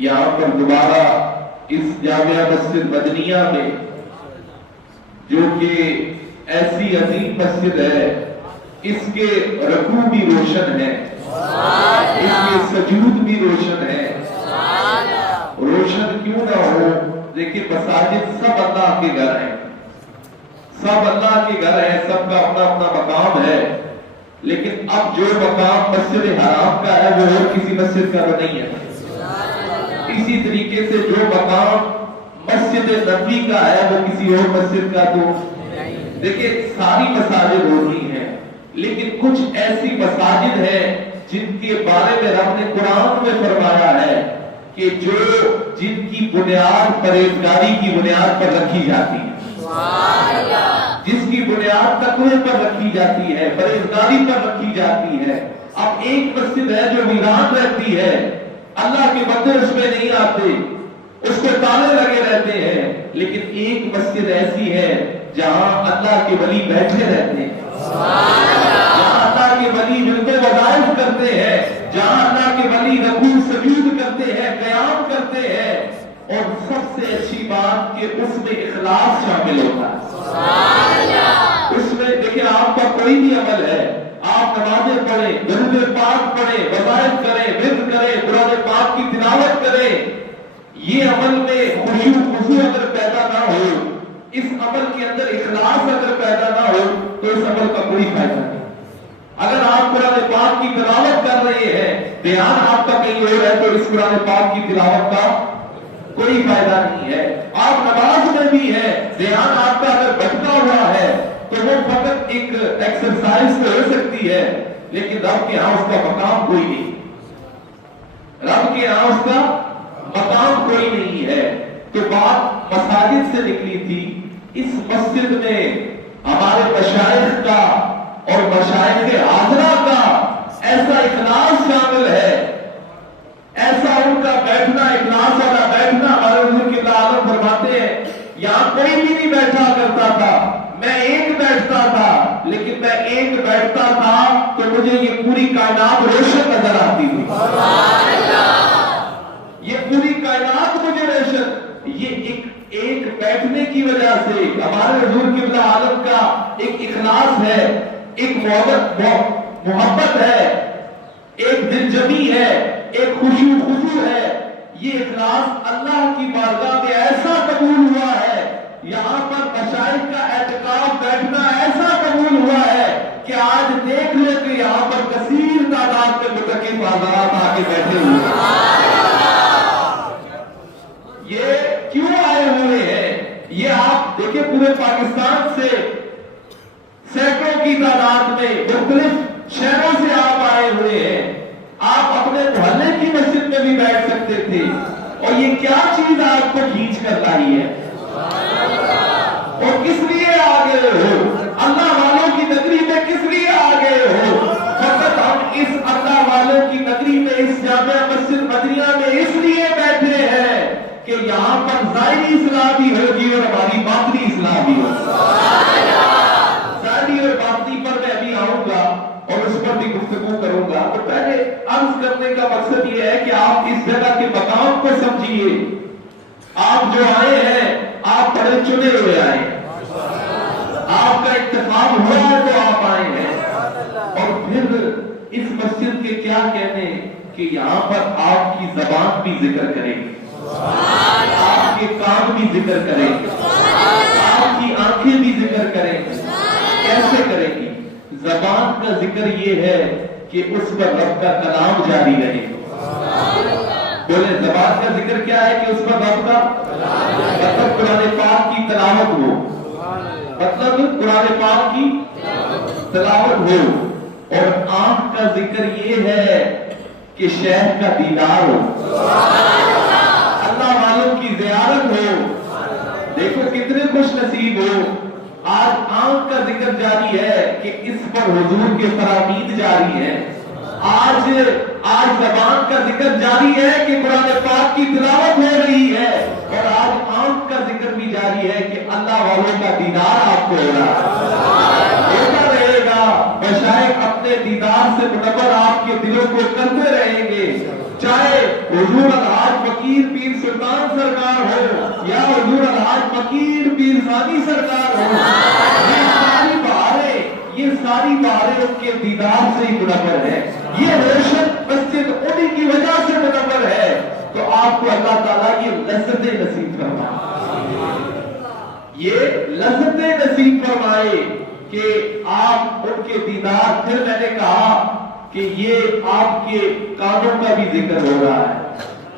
یہاں پر دوبارہ اس جامعہ مسجد مدنیہ میں جو کہ ایسی عظیم مسجد ہے، اس کے رکوع بھی روشن ہے، اس کے سجود بھی روشن ہے۔ روشن کیوں نہ ہو؟ دیکھیں مساجد سب اللہ کے گھر ہیں، سب اللہ کے گھر ہیں، سب کا اپنا اپنا مقام ہے، لیکن اب جو مقام مسجد حرام کا ہے وہ اور کسی مسجد کا تو نہیں ہے۔ اسی طریقے سے جو مقام مسجد نبوی کا ہے وہ کسی اور مسجد کا تو دیکھیں ساری مساجد ہو رہی ہیں، لیکن کچھ ایسی مساجد ہیں جن کے بارے میں رب نے قرآن میں فرمایا ہے کہ جن کی بنیاد پرہیزگاری کی بنیاد پر رکھی جاتی ہے، جس کی بنیاد تقوی پر رکھی جاتی ہے، پرہیزگاری پر رکھی جاتی ہے۔ اب ایک مسجد ہے جو ویران رہتی ہے، اللہ کے بندے اس میں نہیں آتے، اس کو تالے لگے رہتے ہیں، لیکن ایک مسجد ایسی ہے جہاں اللہ کے ولی بیٹھے رہتے ہیں، جہاں اللہ کے ولی ورد وظائف کرتے ہیں، جہاں اللہ کے ولی رکوع سجود کرتے ہیں، قیام کرتے ہیں، اور سب سے اچھی بات کہ اس میں اخلاص شامل ہوتا ہے۔ اس میں دیکھیں آپ کا کوئی بھی عمل ہے، آپ نمازیں پڑھیں، درود پاک پڑھیں، وظائف کریں، ورد کریں، قرآن پاک کی تلاوت کریں، یہ عمل میں خشوع خضوع اگر پیدا نہ ہو، اس عمل کے اندر اخلاص اگر پیدا نہ ہو تو اس عمل کا کوئی فائدہ نہیں۔ اگر آپ قرآن پاک کی تلاوت کر رہے ہیں، دھیان آپ کا کہیں اور ہے، تو اس قرآن پاک کی تلاوت کا کوئی فائدہ نہیں ہے۔ آپ نماز میں بھی ہیں، دھیان آپ کا اگر بھٹکا ہوا ہے تو وہ فقط ایک ایکسرسائز تو ہو سکتی ہے، لیکن رب کے ہاں اس کا مقام کوئی نہیں، رب کے ہاں اس کا مقام کوئی نہیں ہے۔ تو بات مساجد سے نکلی تھی، اس مسجد میں ہمارے مشائخ کا اور مشائخ حاضرہ کا ایسا اخلاص شامل ہے، ایسا ان کا بیٹھنا، اخلاص والا بیٹھنا۔ ہمارے حضور کی تعلیم فرماتے ہیں یہاں کوئی بھی نہیں بیٹھا کرتا تھا، میں ایک بیٹھتا تھا، لیکن میں ایک بیٹھتا تھا تو مجھے یہ پوری کائنات روشن نظر آتی تھی، یہ پوری کائنات مجھے روشن، یہ ایک بیٹھنے کی وجہ سے ہمارے حضور کی عالم کا ایک اخلاص ہے، ایک محبت ہے، ایک دلجمی ہے، ایک خشوع خضوع ہے۔ یہ اخلاص اللہ کی بارگاہ میں ایسا قبول ہوا ہے، یہاں پر مشائخ کا اعتکاف بیٹھنا ایسا قبول ہوا ہے کہ آج دیکھ لیں کہ یہاں پر کثیر تعداد میں متقی حضرات آ کے بیٹھے ہوئے ہیں۔ یہ کیوں آئے ہوئے ہیں؟ یہ آپ دیکھیں پورے پاکستان سے سینکڑوں کی تعداد میں مختلف شہروں سے آپ آئے ہوئے ہیں۔ آپ اپنے محلے کی مسجد میں بھی بیٹھ سکتے تھے، اور یہ کیا چیز آپ کو کھینچ کر لائی ہے؟ اور کس لیے آ گئے ہو؟ اللہ والوں کی نگری میں کس لیے آ گئے ہو؟ فقط ہم اس اللہ والوں کی نگری میں، اس جامعہ مسجد مدنیہ میں اس لیے بیٹھے ہیں کہ یہاں پر ظاہری اصلاح بھی ہوگی اور ہماری باطنی اصلاح بھی ہوگی۔ ظاہری اور باطنی پر میں ابھی آؤں گا اور اس پر بھی گفتگو کروں گا، تو پہلے عرض کرنے کا مقصد یہ ہے کہ آپ اس جگہ کے مقام کو سمجھیے۔ آپ جو آئے ہیں آپ بڑے چنے ہوئے آئے ہیں، آپ کا اتفاق ہوا ہے تو آپ آئے ہیں، اور پھر اس مسجد کے کیا کہنے کہ یہاں پر آپ کی زبان بھی ذکر کرے گی، آپ کے کان بھی ذکر کریں گے، آپ کی آنکھیں بھی ذکر کریں گی۔ کیسے کریں گی؟ زبان کا ذکر یہ ہے کہ اس پر رب کا کلام جاری رہے۔ بولے زبان کا ذکر کیا ہے کہ اس پر رب کا مطلب قرآن پاک کی تلاوت ہو، مطلب قرآن پاک کی تلاوت ہو، اور آنکھ کا ذکر یہ ہے کہ شیخ کا دیدار ہو، اللہ والوں کی زیارت ہو۔ دیکھو کتنے خوش نصیب ہو، آج آنکھ کا ذکر جاری ہے کہ اس پر حضور کے فرامید جاری ہے، آج زبان کا ذکر جاری ہے کہ قرآن پاک کی تلاوت ہو رہی ہے، اور آج آنکھ کا ذکر بھی جاری ہے کہ اللہ والوں کا دیدار آپ کو ہو رہا رہے گا۔ مشائخ اپنے دیدار سے منور آپ کے دلوں کو کرتے رہیں گے، چاہے حضور الحاج فقیر پیر سلطان سرکار ہو یا حضور الحاج فقیر پیر ثانی سرکار ہو، یہ ساری بہاریں ان کے دیدار سے ہی منور ہے، یہ روشن مسجد انہی کی وجہ سے منور ہے۔ تو آپ کو اللہ تعالیٰ یہ لذتیں نصیب فرمائے، یہ لذتیں نصیب فرمائے کہ آپ ان کے دیدار۔ پھر میں نے کہا کہ یہ آپ کے کانوں کا بھی ذکر ہو رہا ہے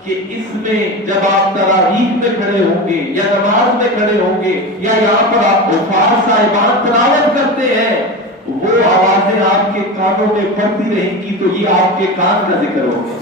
کہ اس میں جب آپ تراویح میں کھڑے ہوں گے یا نماز میں کھڑے ہوں گے یا یہاں پر آپ حفاظ صاحبان تلاوت کرتے ہیں، وہ آوازیں آپ کے کانوں میں پڑتی رہیں گی تو یہ آپ کے کان کا ذکر ہوگا،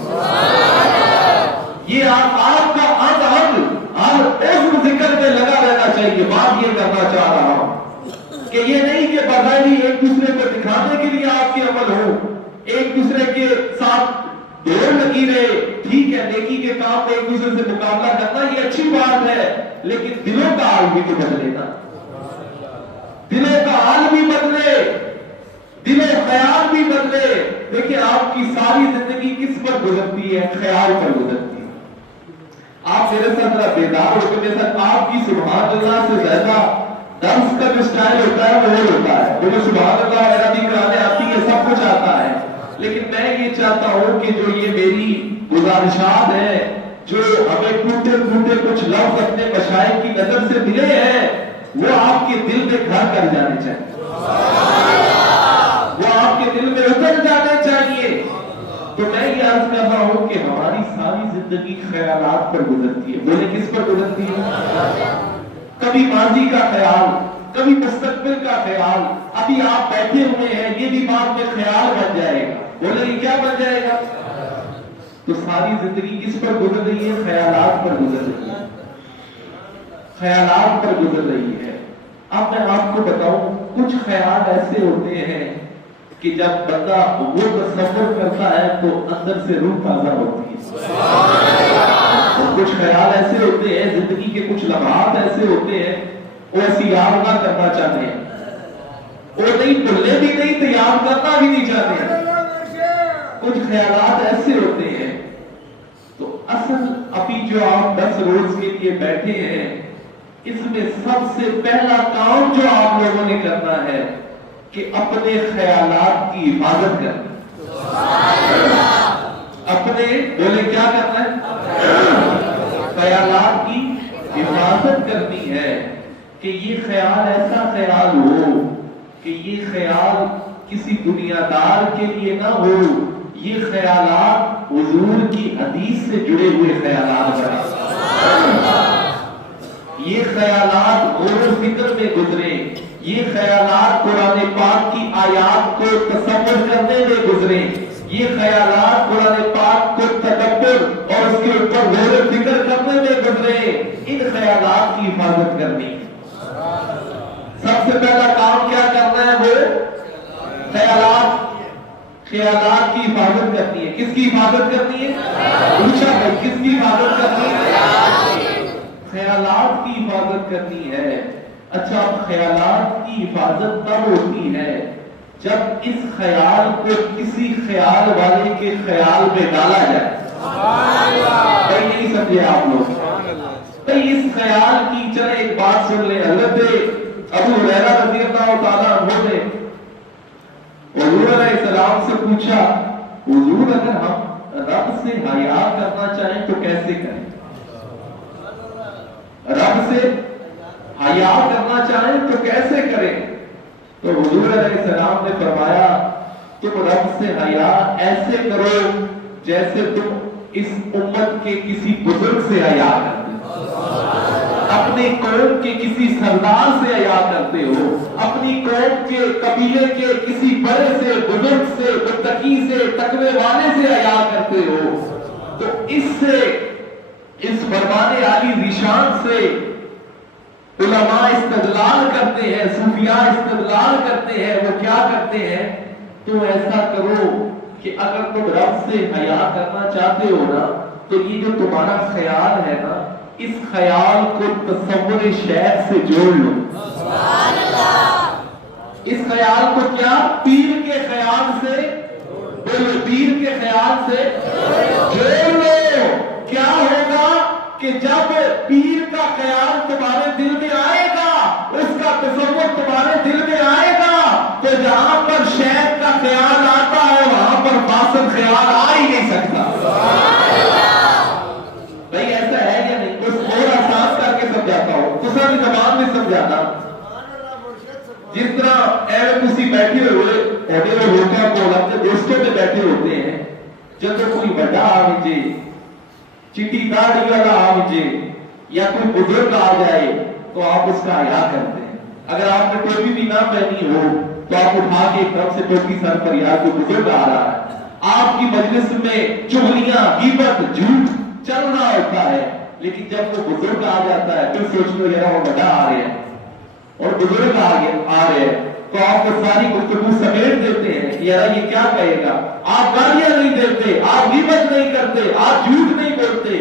یہ آپ کا ہر عضو ذکر میں لگا رہنا چاہیے۔ بات یہ کرنا چاہ رہا ہوں کہ یہ نہیں کہ بظاہر ایک دوسرے کو دکھانے کے لیے آپ کے عمل ہو، ایک دوسرے کے ساتھ دوڑ لگی رہے، ٹھیک ہے، نیکی کے کام میں ایک دوسرے سے مقابلہ کرنا یہ اچھی بات ہے، لیکن دلوں کا حال بھی تو بدلے نا، دلوں کا حال بھی بدلے، دل و خیال بھی بدلے۔ دیکھیں آپ کی ساری زندگی کس پر گزرتی ہے؟ خیال پر گزرتی ہے۔ آپ میرے ساتھ ذرا بیدار ہو کے میرے ساتھ، آپ کی سبحان اللہ سے زیادہ درس کا جو سٹائل ہوتا ہے وہ ہوتا ہے، وہ جو سبحان اللہ وغیرہ بھی کرانے آتی ہے، سب کچھ آتا ہے، لیکن میں یہ چاہتا ہوں کہ جو یہ میری گزارشات ہیں، جو ہمیں ٹوٹے ٹوٹے کچھ لفظ اپنے مشائخ کی نظر سے ملے ہیں، وہ آپ کے دل میں گھر کر جانے چاہیے، وہ آپ کے دل میں اتر جانے چاہیے۔ تو میں یہ عرض کر رہا ہوں کہ ہماری ساری زندگی خیالات پر گزرتی ہے۔ بولے کس پر گزرتی ہے؟ کبھی ماضی کا خیال، کبھی مستقبل کا خیال، ابھی آپ بیٹھے ہوئے ہیں یہ بھی بعد میں خیال بن جائے گا۔ بولے یہ کیا بن جائے گا؟ تو ساری زندگی کس پر گزر رہی ہے؟ خیالات پر گزر رہی ہے، خیالات پر گزر رہی ہے۔ اب میں آپ کو بتاؤں، کچھ خیال ایسے ہوتے ہیں کہ جب بندہ وہ تصور کرتا ہے تو اندر سے روح تازہ ہوتی ہے، اور کچھ خیال ایسے ہوتے ہیں، زندگی کے کچھ لمحات ایسے ہوتے ہیں وہ ایسی یاد نہ کرنا چاہتے ہیں، وہ نہیں بھولنے بھی نہیں تو یاد کرنا بھی نہیں چاہتے ہیں۔ کچھ خیالات ایسے ہوتے ہیں، تو اصل ابھی جو آپ 10 روز کے لیے بیٹھے ہیں، اس میں سب سے پہلا کام جو آپ لوگوں نے کرنا ہے کہ اپنے خیالات کی حفاظت کرنا، اپنے بولے کیا کرنا ہے؟ خیالات کی حفاظت کرنی ہے کہ یہ خیال ایسا خیال ہو کہ یہ خیال کسی دنیا دار کے لیے نہ ہو، یہ خیالات حضور کی حدیث سے جڑے ہوئے خیالات بنے، یہ خیالات غور و فکر میں گزرے، یہ خیالات قرآن پاک کی آیات کو تصور کرنے میں گزرے، یہ خیالات قرآن پاک کو تدبر اور اس کے اوپر غور و فکر کرنے میں گزرے۔ ان خیالات کی حفاظت کرنی، سب سے پہلا کام کیا کرنا ہے؟ وہ خیالات کی حفاظت کرنی ہے۔ کس کی حفاظت کرنی ہے؟ پوچھا بھائی کس کی حفاظت کرنی ہے؟ خیالات کی حفاظت کرنی ہے۔ اچھا، اب خیالات کی حفاظت تب ہوتی ہے جب اس خیال کو کسی خیال والے کے خیال میں ڈالا جائے۔ بھائی نہیں سمجھے آپ لوگ؟ بھائی اس خیال کی، چلے ایک بات سن لیں، حضرت ابو ہریرہ رضی اللہ تعالیٰ عنہ نے حضور علیہ السلام سے پوچھا، حضور اگر ہم رب سے حیا کرنا چاہیں تو کیسے کریں؟ رب سے حیا کرنا چاہیں تو کیسے کریں؟ تو حضور علیہ السلام نے فرمایا، تم رب سے حیا ایسے کرو جیسے تم اس امت کے کسی بزرگ سے حیا کرتے ہو، اپنی قوم کے کسی سردار سے حیا کرتے ہو، اپنی قوم کے قبیلے کے کسی بڑے سے، بزرگ سے، متقی سے، تقوی والے سے حیا کرتے ہو۔ تو اس سے، اس فرمان عالی ذیشان سے علماء استدلال کرتے ہیں، صوفیاء استدلال کرتے ہیں، وہ کیا کرتے ہیں؟ تو ایسا کرو کہ اگر تم رب سے حیا کرنا چاہتے ہو نا، تو یہ جو تمہارا خیال ہے نا، اس خیال کو تصور شیخ سے جوڑ لو۔ اس خیال کو کیا؟ پیر کے خیال سے، بولو پیر کے خیال سے جوڑ لو۔ کیا ہوگا؟ کہ جب پیر کا خیال تمہارے دل میں آئے گا، اس کا تصور تمہارے دل میں آئے گا، تو جہاں پر شیخ کا خیال آتا ہے وہاں پر فاسد خیال آ ہی نہیں سکتا۔ بھائی ایسا ہے یا نہیں؟ کچھ اور آسان کر کے سمجھاتا ہوں، دوسرا زبان میں سمجھاتا۔ جس طرح ایوے کسی بیٹھے ہوئے ہوتے لوگوں کو اپنے دوستوں میں بیٹھے ہوتے ہیں، جب کوئی بڑا آ مجھے چٹی داڑھی والا آ مجھے یا کوئی بزرگ آ جائے تو آپ اس کا حیا کرتے ہیں۔ اگر آپ نے ٹوپی بھی نہ پہنی ہو تو آپ اٹھا کے ایک طرف سے ٹوپی سر پر، یا کوئی بزرگ آ رہا ہے، آپ کی مجلس میں چغلیاں، غیبت، جھوٹ چل رہا ہوتا ہے، لیکن جب وہ بزرگ آ جاتا ہے پھر سوچ لو یار وہ بڑا آ رہے ہیں اور بزرگ آ رہے ہیں تو آپ کو ساری گفتگو سمیٹ دیتے ہیں کہ یار یہ کیا کہے گا۔ آپ گالیاں نہیں دیتے، آپ غیبت نہیں کرتے، آپ جھوٹ نہیں بولتے،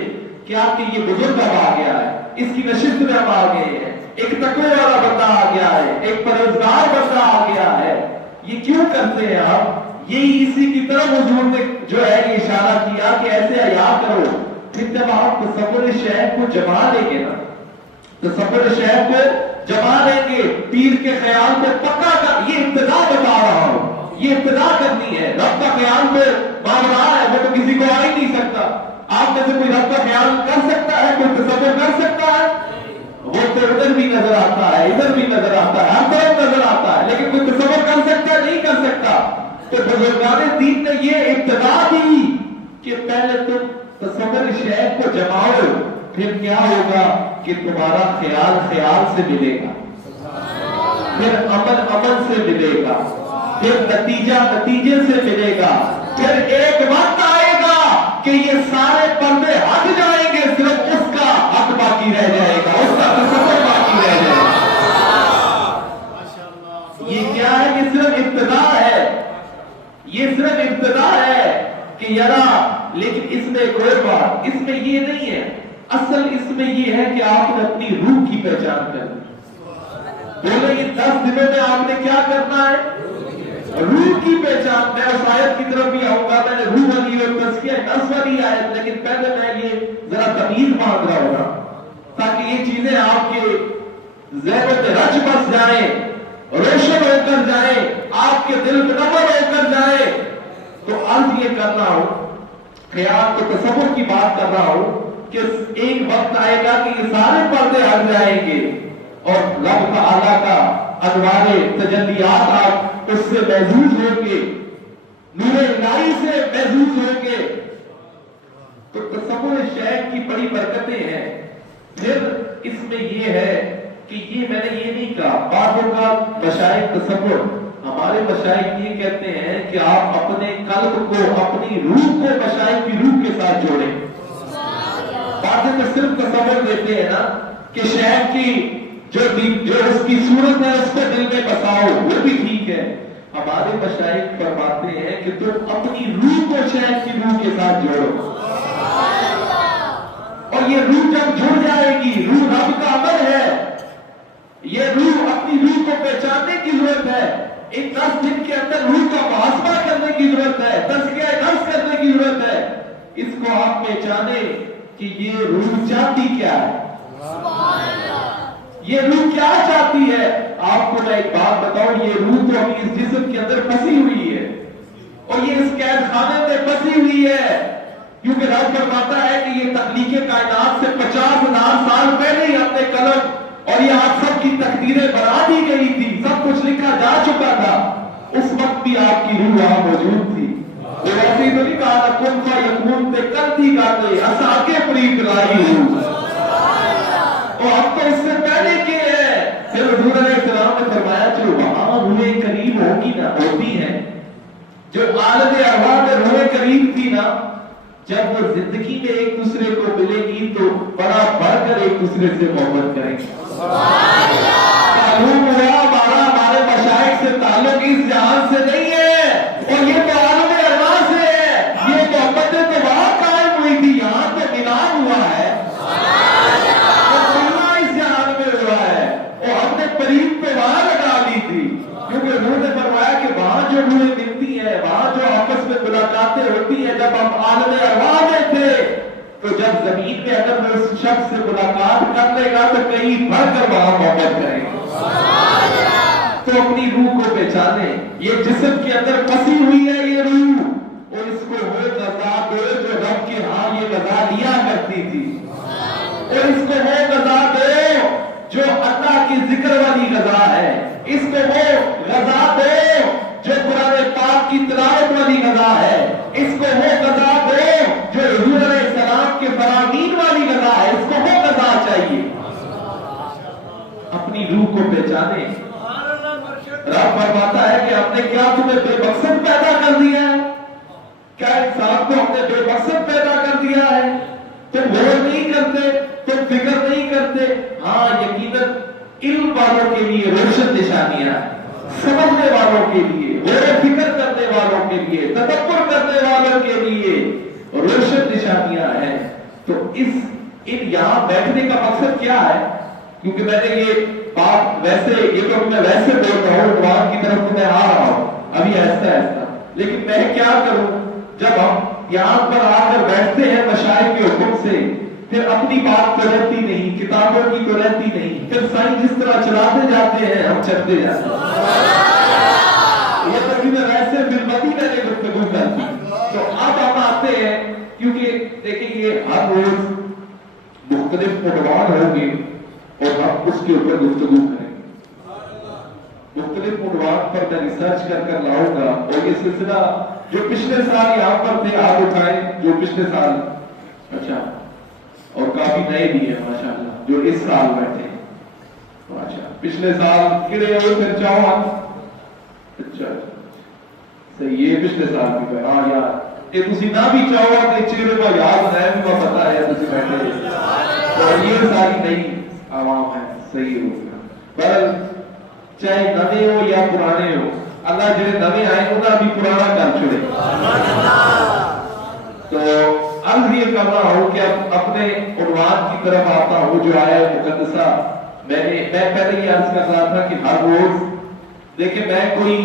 کیا کہ یہ بزرگ اب آ گیا ہے، اس کی نشست میں اب آ گئے ہیں، ایک تقوی والا بندہ آ گیا ہے، ایک پرہیزگار بندہ آ گیا ہے۔ یہ کیوں کرتے ہیں آپ؟ یہی اسی کی طرف حضور نے جو ہے یہ اشارہ کیا کہ ایسے حیا کرو۔ پھر جب آپ تصور شیخ کو جما لیں گے نا، تصور شیخ کو جما لیں گے، پیر کے خیال کو پکا کر، یہ ابتدا بتا رہا ہوں، یہ ابتدا کرنی ہے۔ رب کا خیال کو مان رہا ہے وہ تو کسی کو آ ہی نہیں سکتا۔ آپ میں سے کوئی رب کا خیال کر سکتا ہے؟ کوئی تصور کر سکتا ہے؟ وہ تو ادھر بھی نظر آتا ہے، ادھر بھی نظر آتا ہے، ہر طرف نظر آتا ہے، لیکن کوئی تصور کر سکتا ہے؟ نہیں کر سکتا۔ تو بزرگان دین نے یہ ابتدا دی کہ پہلے تم تصور شیخ کو جماؤ، پھر کیا ہوگا کہ تمہارا خیال خیال سے ملے گا، پھر عمل عمل سے ملے گا، پھر نتیجہ نتیجے سے ملے گا، پھر ایک وقت آئے گا کہ یہ سارے پردے ہٹ جائیں گے، صرف اس کا حق باقی رہ جائے گا، اس کا تصور باقی رہ جائے گا۔ یہ کیا ہے؟ یہ صرف ابتدا ہے، یہ صرف ابتدا ہے کہ یرا، لیکن اس میں ایک اور بات، اس میں یہ نہیں ہے، اصل اس میں یہ ہے کہ آپ نے اپنی روح کی پہچان کرنی۔ بولے یہ 10 دنوں میں آپ نے کیا کرنا ہے؟ روح کی پہچان۔ میں اس آیت کی طرف بھی آؤں گا، میں نے روح والی اور تزکیہ نفس والی آیت، لیکن پہلے میں یہ ذرا تمیز باندھ رہا ہوگا تاکہ یہ چیزیں آپ کے ذہن میں رچ بس جائیں، روشن ہو کر جائیں، آپ کے دل منور ہو کر جائیں۔ تو عرض یہ کر رہا ہوں، خیال تو تصور کی بات کر رہا ہوں کہ ایک وقت آئے گا کہ یہ سارے پردے ہٹ جائیں گے اور رب تعالیٰ کا انوار تجلیات آپ اس سے محظوظ ہوں گے، نور الہی سے محظوظ ہوں گے۔ تو تصور شیخ کی بڑی برکتیں ہیں۔ پھر اس میں یہ ہے کہ یہ میں نے یہ نہیں کہا، بعضوں کا مشائخ تصور، ہمارے مشائخ یہ کہتے ہیں کہ آپ اپنے قلب کو، اپنی روح کو مشائخ کی روح کے ساتھ جوڑیں۔ بعض میں صرف تصور دیتے ہیں نا کہ شیخ کی جو اس کی صورت ہے اس کو دل میں بساؤ، وہ بھی ٹھیک ہے۔ ہمارے مشائخ فرماتے ہیں کہ تم اپنی روح کو شیخ کی روح کے ساتھ جوڑو، اور یہ روح جب جڑ جائے گی، روح رب کا عمل ہے، یہ روح اپنی روح کو پہچاننے کی ضرورت ہے۔ ان 10 دن کے اندر روح کا محاسبہ کرنے کی ضرورت ہے، تزکیہ نفس کرنے کی ضرورت ہے۔ اس کو آپ پہچانے کہ یہ روح چاہتی کیا ہے، یہ روح کیا چاہتی ہے۔ آپ کو میں ایک بات بتاؤں، یہ روح تو ابھی اس جسم کے اندر پھنسی ہوئی ہے اور یہ اس قید خانے میں پھنسی ہوئی ہے، کیونکہ رب فرماتا ہے کہ یہ تخلیق کائنات سے 50,000 سال پہلے ہی اپنے قلم اور یہ آپ سب کی تقدیریں بنا دی گئی تھی، سب کچھ لکھا جا چکا تھا، اس وقت بھی آپ کی روح وہاں موجود تھی۔ وہ ایسے ہی تو نہیں کہا تھا کن فیکون پہ کل تھی گاتے اسا کے پریت لائی ہوں، اور اب تو اس سے پہلے کے ہے۔ پھر حضور علیہ السلام نے فرمایا جو وہاں روح کریم ہوگی نا، ہوتی ہے جو عالم ارواح میں روح کریم تھی نا، جب وہ زندگی میں ایک دوسرے کو ملے گی تو بڑا بڑھ کر ایک دوسرے سے محبت کریں گے۔ معلوم ہوا ہمارے مشائخ سے تعلق اس جہان سے نہیں ہے، اور یہ تو عالم ارواح سے ہے، یہ محبتیں تو وہاں قائم ہوئی تھی، یہاں تو ملان ہوا ہے، ملنا اس جہان میں ہوا ہے، اور ہم نے پریت پہ وہاں لگا لی تھی، کیونکہ انہوں نے فرمایا کہ وہاں جو روحیں ملتی ہیں، وہاں جو آپس میں ملاقاتیں ہوتی ہیں، جب ہم عالم ارواح میں تھے تو جب جب زمین میں اگر وہ اس شخص سے ملاقات کر لے گا تو کہیں بڑھ کر وہاں محبت کرے گا. تو اپنی روح کو پہچانے. یہ جسم کے اندر پسی ہوئی ہے یہ روح, اور اس کو وہ غذا دو جو رب کے ہاں یہ غذا لیا کرتی تھی, اور اس کو وہ غذا دو جو اللہ کی ذکر والی غذا ہے. اس کو وہ غذا دو جو قرآن پاک کی تلاوت والی غذا ہے. اس کو وہ غذا دو جو حضور علیہ السلام کے فرامین والی غذا ہے. اس کو وہ غذا چاہیے. اپنی روح کو پہچانے. رب فرماتا ہے کہ ہم نے کیا تمہیں بے مقصد پیدا کر دیا ہے؟ کیا انسان کو ہم نے بے مقصد پیدا کر دیا ہے؟ تم غور نہیں کرتے, تم فکر نہیں کرتے. ہاں یقیناً علم والوں کے لیے روشن نشانیاں ہیں, سمجھنے والوں کے لیے, غور و فکر کرنے والوں کے لیے, تدبر کرنے والوں کے لیے روشن نشانیاں ہیں. تو ان یہاں بیٹھنے کا مقصد کیا ہے؟ کیونکہ میں نے یہ بات ویسے یہ تو میں ویسے بول رہا ہوں, عنوان کی طرف تو میں آ رہا ہوں ابھی ایسا ایسا, لیکن میں کیا کروں جب ہم یہاں پر آ کر بیٹھتے ہیں مشائخ کے حکم سے, پھر اپنی بات تو رہتی نہیں, کتابوں کی تو رہتی نہیں, پھر سائیں جس طرح چلاتے جاتے ہیں ہم چلتے جاتے ہیں. یہ تو میں ویسے بالمتی میں نے گفتگو کرتی. تو اب ہم آتے ہیں, کیونکہ دیکھیں یہ ہر روز مختلف عنوان ہوں گے اور ہم اس کے اوپر گفتگو کریں گے. مختلف عنوان پر میں ریسرچ کر لاؤں گا, اور یہ سلسلہ جو پچھلے سال یہاں پر تھے آپ اٹھائیں, جو پچھلے سال اچھا اور کافی نئے بھی ہیں ماشاءاللہ جو اس سال بیٹھے ہیں. اچھا پچھلے سال کڑے ہوئے پھر چاہو ہم اچھا صحیح, یہ پچھلے سال بھی ہے. ہاں یار یہ تسی نہ بھی چاہو کہ چہرے کو یاد بنایا بھی میں پتا ہے تسی بیٹھے, اور یہ ساری نئی عوام ہے. صحیح ہو گیا. پر چاہے نوے ہو یا پرانے ہو, اللہ جڑے نوے آئے انہاں بھی پرانا کر چھوڑے. تو عرض یہ کر رہا ہوں کہ اب اپنے عنوان کی طرف آتا ہوں جو آیا مقدسہ. میں پہلے یہ عرض کر رہا تھا کہ ہر روز دیکھیں میں کوئی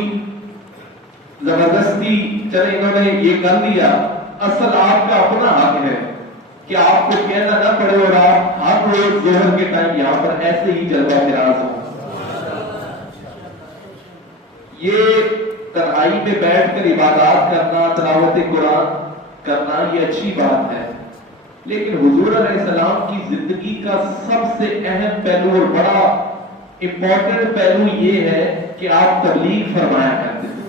زبردستی چلے انہوں نے یہ کر لیا, اصل آپ کا اپنا حق ہے کہ آپ کو کہنا نہ پڑے اور آپ ہر روز ظہر کے ٹائم یہاں پر ایسے ہی جلوہ فراز ہوں. یہ تنہائی میں بیٹھ کر عبادات کرنا, تلاوت قرآن کرنا یہ اچھی بات ہے, لیکن حضور علیہ السلام کی زندگی کا سب سے اہم پہلو اور بڑا امپورٹنٹ پہلو یہ ہے کہ آپ تبلیغ فرمایا کرتے تھے.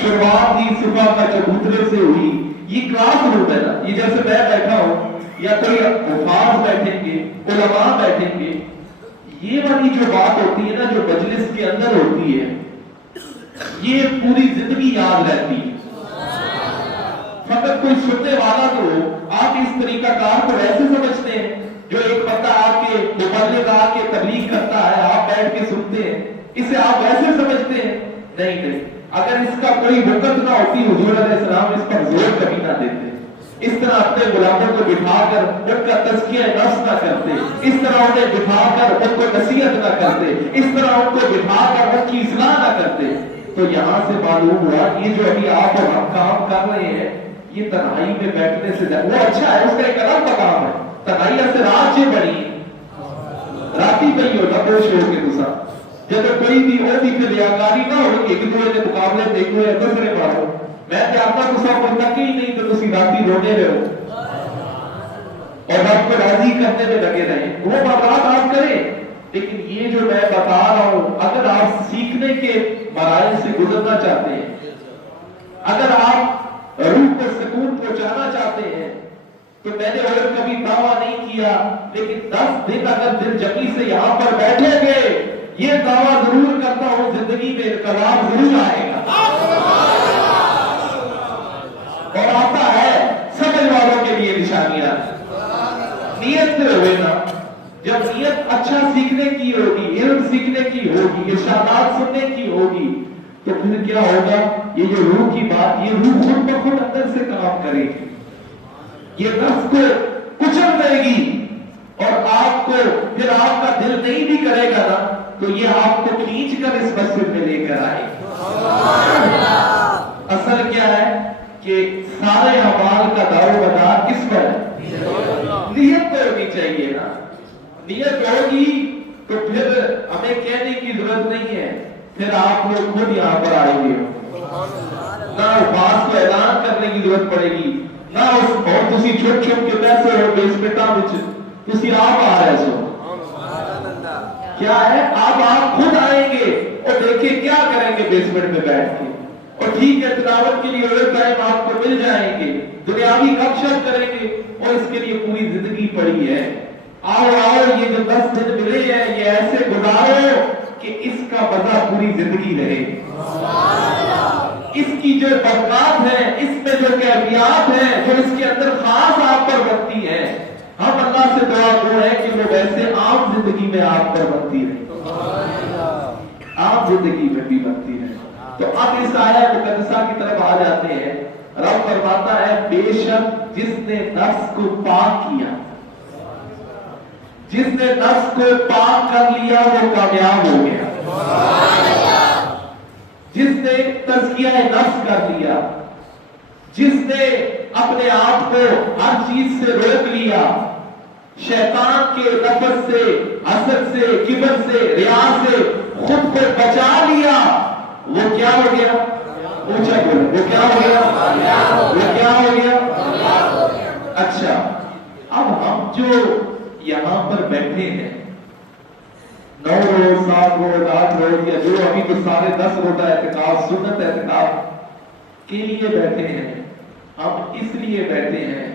شروعات ہی صبح کا چبوترے سے ہوئی. یہ کلاس روم ہے نا, یہ جیسے میں بیٹھا ہوں یا کوئی حفاظ بیٹھیں گے, علماء بیٹھیں گے, یہ والی جو بات ہوتی ہے نا جو مجلس کے اندر ہوتی ہے یہ پوری زندگی یاد رہتی ہے. فقط کوئی سننے والا تو آپ اس طریقہ کار کو ویسے سمجھتے ہیں جو ایک بندہ آ کے مبلغ آ کے تبلیغ کرتا ہے, آپ بیٹھ کے سنتے ہیں, اسے آپ ویسے سمجھتے ہیں. نہیں, اگر اس کا کوئی وقت نہ ہوتی حضور علیہ السلام اس پر زور کبھی نہ دیتے. اس طرح اپنے غلاموں کو بٹھا کر ان کا تزکیہ نفس نہ کرتے, اس طرح انہیں بٹھا کر ان کو نصیحت نہ کرتے, اس طرح ان کو بٹھا کر ان کی اصلاح نہ کرتے. تو یہاں سے معلوم ہوا یہ جو ابھی آپ اور ہم کام کر رہے ہیں یہ تنہائی میں بیٹھنے سے وہ اچھا ہے, اس کا ایک الگ مقام ہے. تنہائی سے رات سے بڑی راتی پہ ہی ہوتا کوش ہو کے دوسرا جب کوئی بھی وہ بھی پھر لیاکاری نہ ہو کہ ایک دوسرے کے مقابلے دیکھو یا دوسرے پڑھو. میں جانتا تو سب کوئی تک ہی نہیں تو تسی راتی رونے رہے ہو اور رب کو راضی کرنے میں لگے رہے. وہ بات آپ کریں, لیکن یہ جو میں بتا رہا ہوں اگر آپ سیکھنے کے مراحل سے گزرنا چاہتے ہیں, اگر آپ روح کو سکون پہنچانا چاہتے ہیں, تو میں نے اور کبھی دعویٰ نہیں کیا لیکن 10 دن اگر دل جمی سے یہاں پر بیٹھے گے یہ دعویٰ ضرور کرتا ہوں زندگی میں انقلاب ضرور آئے گا. اور آتا ہے سمجھ والوں کے لیے نشانیاں. نیت سے ہوئے نا, جب نیت اچھا سیکھنے کی ہوگی, علم سیکھنے کی ہوگی, ارشادات سننے کی ہوگی, تو پھر کیا ہوگا, یہ جو روح کی بات یہ روح خود بخود اندر سے کام کرے گی, یہ نفس کو کچل دے گی اور آپ کو پھر آپ کا دل نہیں بھی کرے گا نا تو یہ آپ کو کھینچ کر اس مسجد میں لے کر آئے گی. اصل کیا ہے کہ سارے اعمال کا دار و مدار کس پر ہے؟ نیت تو ہونی چاہیے نا. نیت ہوگی تو پھر ہمیں کہنے کی ضرورت نہیں ہے, پھر آپ لوگ خود یہاں پر آئیں گے. نہ پاس کو اعلان کرنے کی ضرورت پڑے گی, نہ اس اور تسی چھوٹ چھوٹ کے پیسے ہو بیسمنٹاں وچ تسی آپ آ رہے سو. کیا ہے, آپ خود آئیں گے اور دیکھیں کیا کریں گے بیسمنٹ میں بیٹھ کے, اور ٹھیک ہے تلاوت کے لیے اوور ٹائم آپ کو مل جائیں گے, دنیاوی گپ شپ کریں گے, اور اس کے لیے پوری زندگی پڑی ہے. آؤ یہ جو 10 دن ملے ہیں یہ ایسے گزارو کہ اس کا مزہ پوری زندگی رہے. اس کی جو برکات ہے, اس میں جو کیفیات ہیں, جو اس کے اندر خاص آپ پر بنتی ہے, ہم اللہ سے دعا کرو ہے کہ وہ ویسے عام زندگی میں آپ پر بنتی رہے, عام زندگی میں بھی بنتی ہے. تو اب اس آیت مقدسہ کی طرف آ جاتے ہیں. رب فرماتا ہے بے شک جس نے نفس کو پاک کیا, جس نے نفس کو پاک کر لیا وہ کامیاب ہو گیا. جس نے تزکیہ نفس کر لیا, جس نے اپنے آپ کو ہر چیز سے روک لیا, شیطان کے نفس سے, حسد سے, کبر سے, ریا سے خود کو بچا لیا, وہ کیا ہو گیا؟ اونچا بولو, وہ کیا ہو گیا؟ وہ کیا ہو گیا؟ اچھا, اب ہم جو یہاں پر بیٹھے ہیں 9 روز 7 روز 8 روز یا جو ابھی تو سارے 10 روزہ اعتکاف سنت اعتکاف کے لیے بیٹھے ہیں, ہم اس لیے بیٹھے ہیں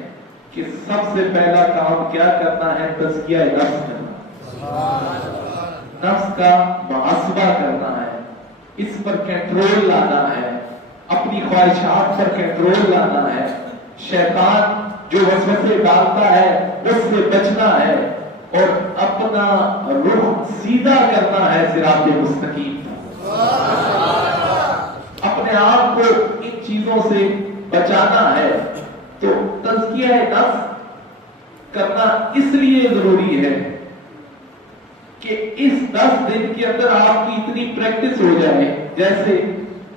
کہ سب سے پہلا کام کیا کرنا ہے؟ تزکیہ نفس کرنا, نفس کا محاسبہ کرنا ہے, اس پر کنٹرول لانا ہے, اپنی خواہشات پر کنٹرول لانا ہے, شیطان جو وسوسے ڈالتا ہے اس سے بچنا ہے, اور اپنا رخ سیدھا کرنا ہے صراط مستقیم. اپنے آپ کو ان چیزوں سے بچانا ہے. تو تزکیہ نفس کرنا اس لیے ضروری ہے کہ اس 10 دن کے اندر آپ کی اتنی پریکٹس ہو جائے. جیسے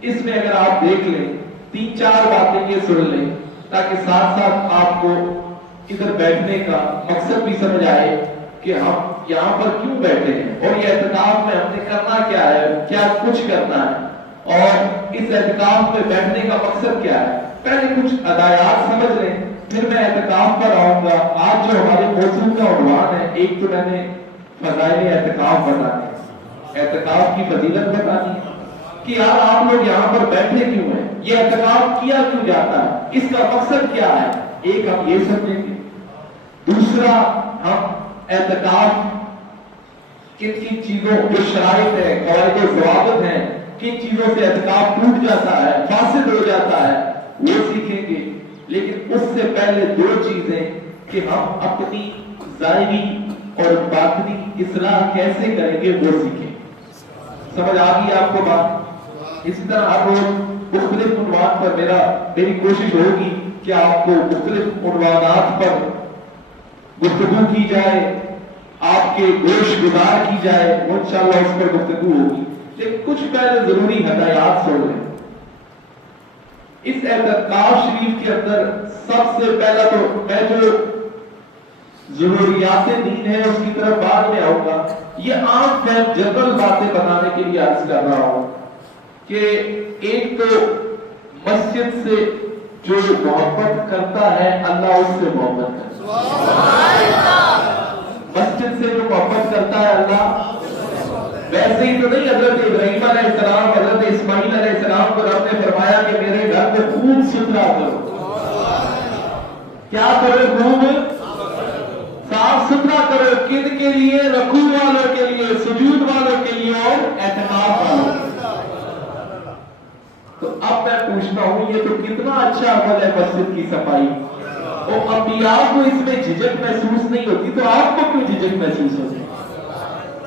اس میں اگر آپ دیکھ لیں 3-4 باتیں یہ سن لیں تاکہ ساتھ ساتھ آپ کو ادھر بیٹھنے کا مقصد بھی سمجھ آئے کہ ہم یہاں پر کیوں بیٹھے ہیں, اور یہ اعتکاف میں ہم نے کرنا کیا ہے, کیا کچھ کرنا ہے, اور اس اعتکاف میں بیٹھنے کا مقصد کیا ہے. پہلے کچھ ہدایات سمجھ لیں, پھر میں اعتکاف پر آؤں گا. آج جو ہمارے موضوع کا عنوان ہے, ایک تو میں نے فضائل اعتکاف بتانے, اعتکاف کی فضیلت بتانی ہے کہ یار آپ لوگ یہاں پر بیٹھے کیوں ہیں, یہ اعتکاف کیا کیوں جاتا ہے, اس کا مقصد کیا ہے. ایک ہم یہ سمجھیں گے. دوسرا ہم اعتکاف کن کن چیزوں جو شرائط ہے, قواعد و ضوابط ہیں, کن چیزوں سے اعتکاف ٹوٹ جاتا ہے, فاسد ہو جاتا ہے, وہ سیکھیں گے. لیکن اس سے پہلے 2 چیزیں کہ ہم اپنی ظاہری اور باطنی اصلاح کیسے کریں گے وہ سیکھیں. سمجھ آ گئی آپ کو بات؟ اسی طرح ہر روز مختلف عنوان پر میری کوشش ہوگی کہ آپ کو مختلف عنوانات پر گفتگو کی جائے, آپ کے گوش گزار کی جائے, وہ انشاءاللہ اس پر گفتگو ہوگی. لیکن کچھ پہلے ضروری ہدایات سن لیں. اس اعتکاف شریف کے اندر سب سے پہلا تو میں جو ضروریات دین ہے اس کی طرف بعد میں آؤں گا. یہ عام فہم جنرل باتیں بتانے کے لیے عرض کر رہا ہوں کہ ایک تو مسجد سے جو محبت کرتا ہے اللہ اس سے محبت کرتا ہے. مسجد سے جو محبت کرتا ہے اللہ, ویسے ہی تو نہیں. حضرت ابراہیم علیہ السلام, حضرت اسماعیل علیہ السلام کو رب نے فرمایا کہ میرے گھر کو خوب ستھرا کرو. کیا کرو؟ خوب صاف ستھرا کرو. کن کے لیے؟ رکوع والوں کے لیے, سجود والوں کے لیے, اور اعتکاف والوں. تو اب میں پوچھتا ہوں یہ تو کتنا اچھا عمل ہے مسجد کی صفائی, اور انبیاء کو اس میں جھجک محسوس نہیں ہوتی, تو آپ کو کیوں جھجک محسوس ہوتی؟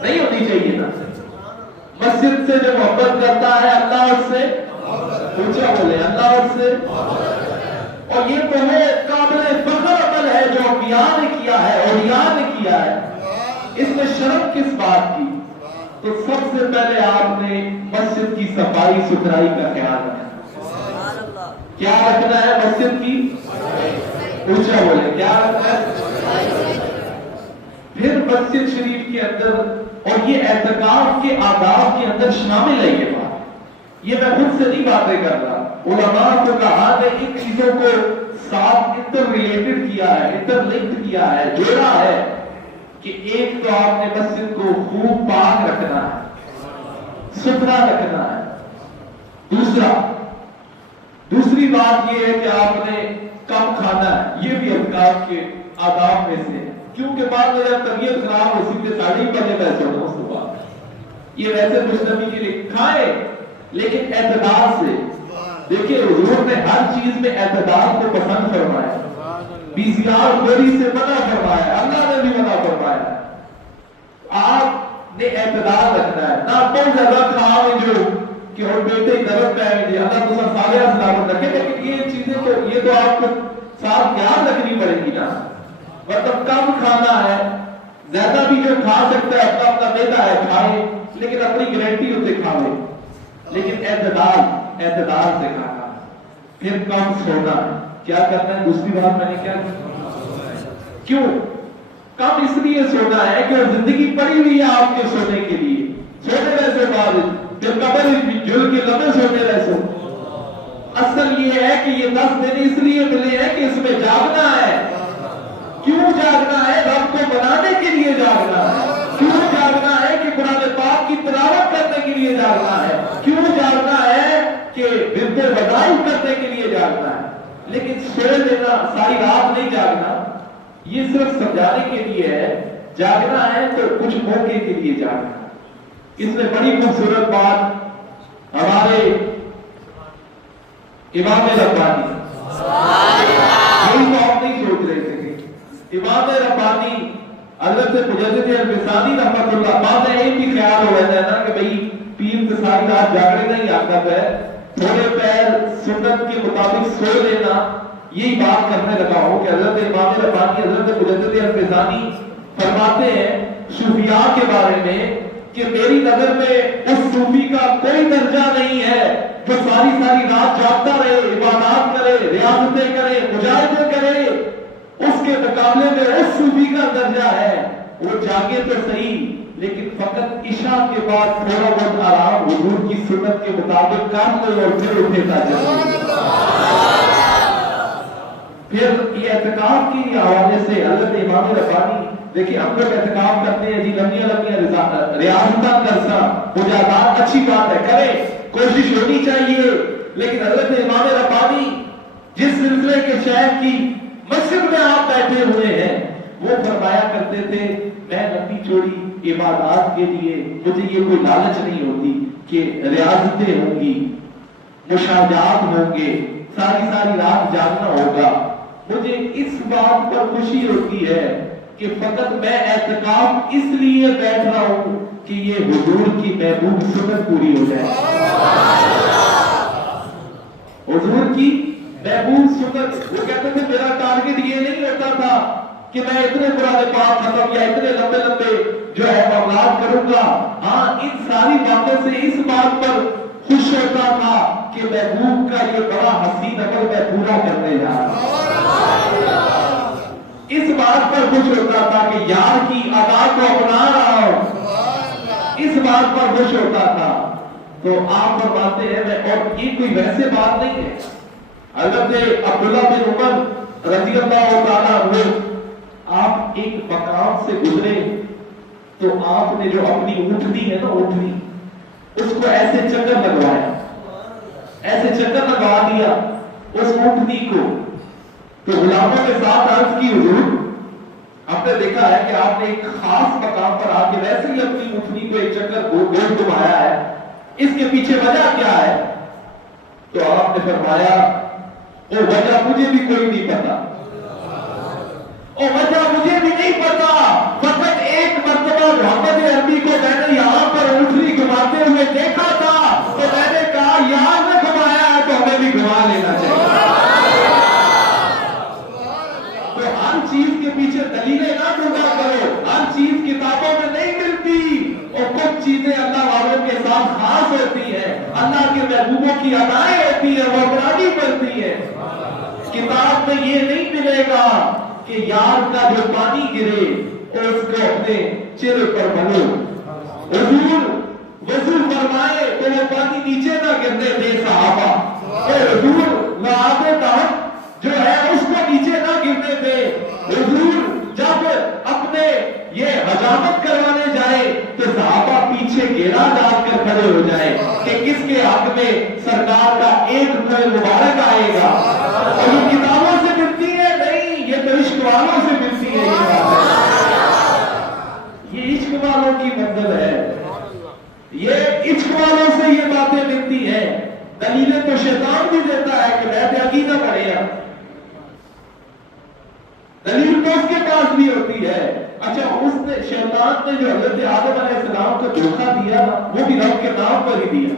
نہیں ہونی چاہیے نا. مسجد سے جو محبت کرتا ہے اللہ اس سے, اونچا بولے, اللہ اس سے. اور یہ تو ہے قابل فخر عمل ہے جو انبیاء نے کیا ہے, اولیاء نے کیا ہے. اس میں شرم کس بات کی؟ تو سب سے پہلے آپ نے مسجد کی صفائی ستھرائی کا خیال رکھنا. کیا رکھنا ہے مسجد کی؟ اونچا بولے کیا رکھنا ہے؟ پھر مسجد شریف کے اندر، اور یہ اعتکاف کے آداب کے اندر شامل ہے یہ بات، یہ میں خود سے نہیں باتیں کر رہا، علماء کو کہا نے ان چیزوں کو ساتھ انٹر ریلیٹڈ کیا ہے، انٹر لنکڈ کیا ہے، جوڑا ہے کہ ایک تو آپ نے مسجد کو خوب پاک رکھنا ہے، ستھرا رکھنا ہے، دوسری بات یہ ہے کہ آپ نے کم کھانا ہے، یہ بھی اذکار کے آداب میں سے، کیونکہ بعد میں جب طبیعت خراب ہو سکتے ساڑھی پڑنے پیسے ہونا اس کے بعد، یہ ویسے مشتبی کے لیے کھائے لیکن اعتدال سے۔ دیکھیں حضور نے ہر چیز میں اعتدال کو پسند فرمایا، بیزیار گوری سے منع فرمایا، اللہ نے بھی منع فرمایا۔ آپ نے اعتدال رکھنا ہے، نہ بہت زیادہ کھاؤ جو کہ اور بیٹے درد پہ آئیں گے، اللہ تو سارے سلامت رکھے، لیکن یہ چیزیں تو یہ تو آپ کو ساتھ یاد رکھنی پڑے گی نا، مطلب کم کھانا ہے، زیادہ بھی جو کھا سکتا ہے اپنا اپنا بیٹا ہے کھائے، لیکن اپنی گارنٹی ہوتے کھاوے، لیکن اعتدال سے کھانا۔ پھر کم سونا، کیا کرنا ہے؟ دوسری بات میں نے کیا کیوں کم اس لیے سونا ہے کہ زندگی پڑی ہوئی ہے آپ کے سونے کے لیے، سونے ویسے بعد پھر قبر جل کے لمبے سونے ویسے۔ اصل یہ ہے کہ یہ 10 دن اس لیے ملے ہیں کہ اس میں جاگنا ہے۔ کیوں جاگنا ہے؟ رب کو بنانے کے لیے جاگنا ہے۔ کیوں جاگنا ہے؟ کہ قرآن پاک کی تلاوت کرنے کے لیے جاگنا ہے۔ کیوں جاگنا ہے؟ کہ ورد وظائف کرنے کے لیے جاگنا ہے۔ لیکن سو لینا، ساری رات نہیں جاگنا، یہ صرف سمجھانے کے لیے ہے۔ جاگنا ہے تو کچھ موقع کے لیے جاگنا ہے۔ اس میں بڑی خوبصورت بات ہمارے امام ربانی، یہی تو آپ نہیں سوچ رہے تھے، امام ربانی حضرت مجدد الفسانی رحمۃ اللہ، بعد میں ایک بھی خیال ہو رہتا ہے نا کہ بھئی پیر سے ساری رات جاگنے نہیں آتا ہے، تھوڑے پیر سنت کے مطابق سو لینا، یہی بات کرنے لگا ہوں کہ حضرت امام ربانی حضرت مجدد الفسانی فرماتے ہیں صوفیاء کے بارے میں کہ میری نظر میں اس صوفی کا کوئی درجہ نہیں ہے جو ساری رات جاگتا رہے، عبادات کرے، ریاضتیں کرے، مجاہدے کرے، اس کے مقابلے میں اس صوفی کا درجہ ہے وہ جاگے تو صحیح لیکن فقط عشاء کے بعد تھوڑا بہت آرام حضور کی سنت کے مطابق کام لے اور پھر اٹھے تھا۔ پھر یہ اعتکاف کے حوالے سے حضرت امام ربانی، دیکھیں ہم لوگ اعتکاف کرتے ہیں جی، لمبیاں ریاضتاں کرسا، مجاہدات اچھی بات ہے، کریں، کوشش ہونی چاہیے، لیکن حضرت امام ربانی جس سلسلے کے شہر کی مسجد میں آپ بیٹھے ہوئے ہیں وہ فرمایا کرتے تھے میں لمبی چوڑی عبادات کے لیے مجھے یہ کوئی لالچ نہیں ہوتی کہ ریاضتیں ہوں گی، مشاہدات ہوں گے، ساری رات جاگنا ہوگا، مجھے اس بات پر خوشی ہوتی ہے کہ فقط میں اعتکاف اس لیے بیٹھ رہا ہوں کہ یہ حضور کی محبوب سنت پوری ہو جائے۔ حضور کی محبوب سنت، وہ کہتے تھے میرا ٹارگٹ یہ نہیں ہوتا تھا کہ میں اتنے قرآن پاک ختم یا اتنے لمبے جو ہے معاملات کروں گا، ہاں ان ساری باتوں سے اس بات پر خوش ہوتا تھا کہ محبوب کا یہ بڑا حسین عمل میں پورا کرنے جا رہا، اس بات پر خوش ہوتا تھا کہ یار کی ادا کو اپنا رہا ہوں، اس بات پر خوش ہوتا تھا۔ تو آپ فرماتے ہیں میں، اور یہ کوئی ویسے بات نہیں ہے، حضرت عبداللہ بن عمر رضی اللہ تعالیٰ عنہ آپ ایک مقام سے گزرے تو آپ نے جو اپنی اونٹنی ہے نا، اونٹنی اس کو ایسے چکر لگوایا، ایسے چکر لگوا دیا اس اونٹنی کو، تو غلاموں کے ساتھ عرض کی حضور ہم نے دیکھا ہے کہ آپ نے ایک خاص مقام پر آ کے ویسے ہی اپنی اونٹنی کو ایک چکر گول گھمایا ہے، اس کے پیچھے وجہ کیا ہے؟ تو آپ نے فرمایا وہ وجہ مجھے بھی کوئی نہیں پتا، وہ وجہ مجھے بھی نہیں پتا، فقط ایک مرتبہ محمد عربی کو میں نے یہاں پر اونٹنی گھماتے ہوئے دیکھا تھا تو میں نے کہا یہاں نے گھمایا ہے تو ہمیں بھی گھما لینا چاہیے۔ تو ہر چیز کے پیچھے دلیلیں نہ ڈھونڈا کرو، ہر چیز کتابوں میں نہیں ملتی، اور کچھ چیزیں اللہ والوں کے ساتھ خاص ہوتی ہیں، اللہ کے محبوبوں کی ادائیں ہوتی ہیں، وہ اپرادی بنتی ہے۔ کتاب میں یہ نہیں ملے گا کہ یار کا جو پانی گرے اس کو اپنے چہرے پر ملو. حضور وضو فرمائے تو وہ پانی نیچے نہ گرنے دے صحابہ. اے حضور لعاب دہن جو ہے اس کو نیچے نہ گرنے دے. حضور جب اپنے یہ حجامت کروانے جائے تو صحابہ پیچھے گھیرا ڈال کر کھڑے ہو جائے کہ کس کے حق میں سرکار کا ایک روپے مبارک آئے گا. اور یہ کتابوں سے ملتی ہے نہیں, یہ تو عشق والوں سے ملتی ہے. یہ عشق والوں کی منزل ہے, یہ عشق والوں سے یہ باتیں ملتی ہیں. دلیلیں تو شیطان بھی دیتا ہے کہ میں عقیدہ پڑھے گا, دلیل تو اس کے پاس بھی ہوتی ہے. اچھا اس نے شیطان نے جو حضرت آدم علیہ السلام کو دھوکہ دیا وہ بھی رب کے نام پر ہی دیا,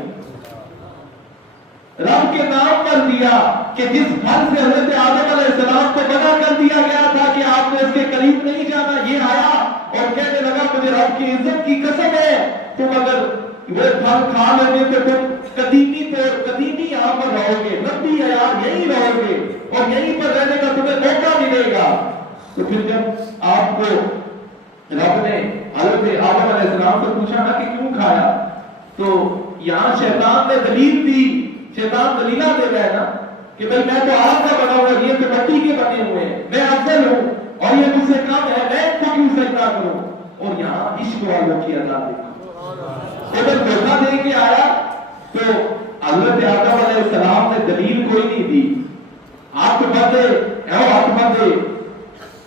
رب کے نام پر دیا کہ جس پھل سے حضرت آدم علیہ السلام کو منع کر دیا گیا تھا کہ آپ نے اس کے قریب نہیں جانا, یہ آیا اور کہنے لگا مجھے رب کی عزت کی قسم ہے تم اگر وہ پھل کھا لیں گے تو تم قدیمی یہاں پر رہو گے, لمبی حیات یہی رہو گے اور یہیں پر رہنے کا تمہیں موقع ملے گا. تو پھر جب آپ کو رب نے حضرت آدم علیہ السلام سے پوچھا نا کہ کیوں کھایا, تو یہاں شیطان نے دلیل دی. شیطان دلیلہ دے رہا ہے نا کہ بھئی میں تو آگ کا بنا ہوا, یہ تو مٹی کے بنے ہوئے ہیں, میں افضل ہوں اور یہ مجھ سے کم ہے, میں کو کیوں سجدہ کروں. اور یہاں عشق والوں کی ادا دیکھا, جب دھوکہ دے کے آیا تو حضرت آدم علیہ السلام نے دلیل کوئی نہیں دی, ہاتھ بندے ہاتھ بندے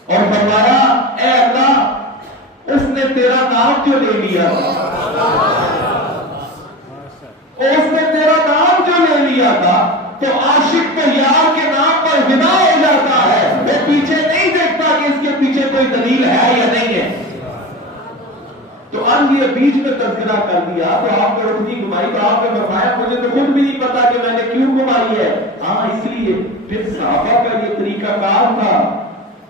اور فرمایا اے اللہ اس نے تیرا نام جو لے لیا تھا, اس نے تیرا نام جو لے لیا تھا تو عاشق تو یار کے نام پر فدا ہو جاتا ہے, وہ پیچھے نہیں دیکھتا کہ اس کے پیچھے کوئی دلیل ہے یا نہیں ہے. تو اب یہ بیچ میں تذکرہ کر دیا تو آپ نے اٹھنی گھمائی تو آپ نے بتایا مجھے تو خود بھی نہیں پتا کہ میں نے کیوں گھمائی ہے. ہاں اس لیے پھر صحابہ کا یہ طریقہ کار تھا,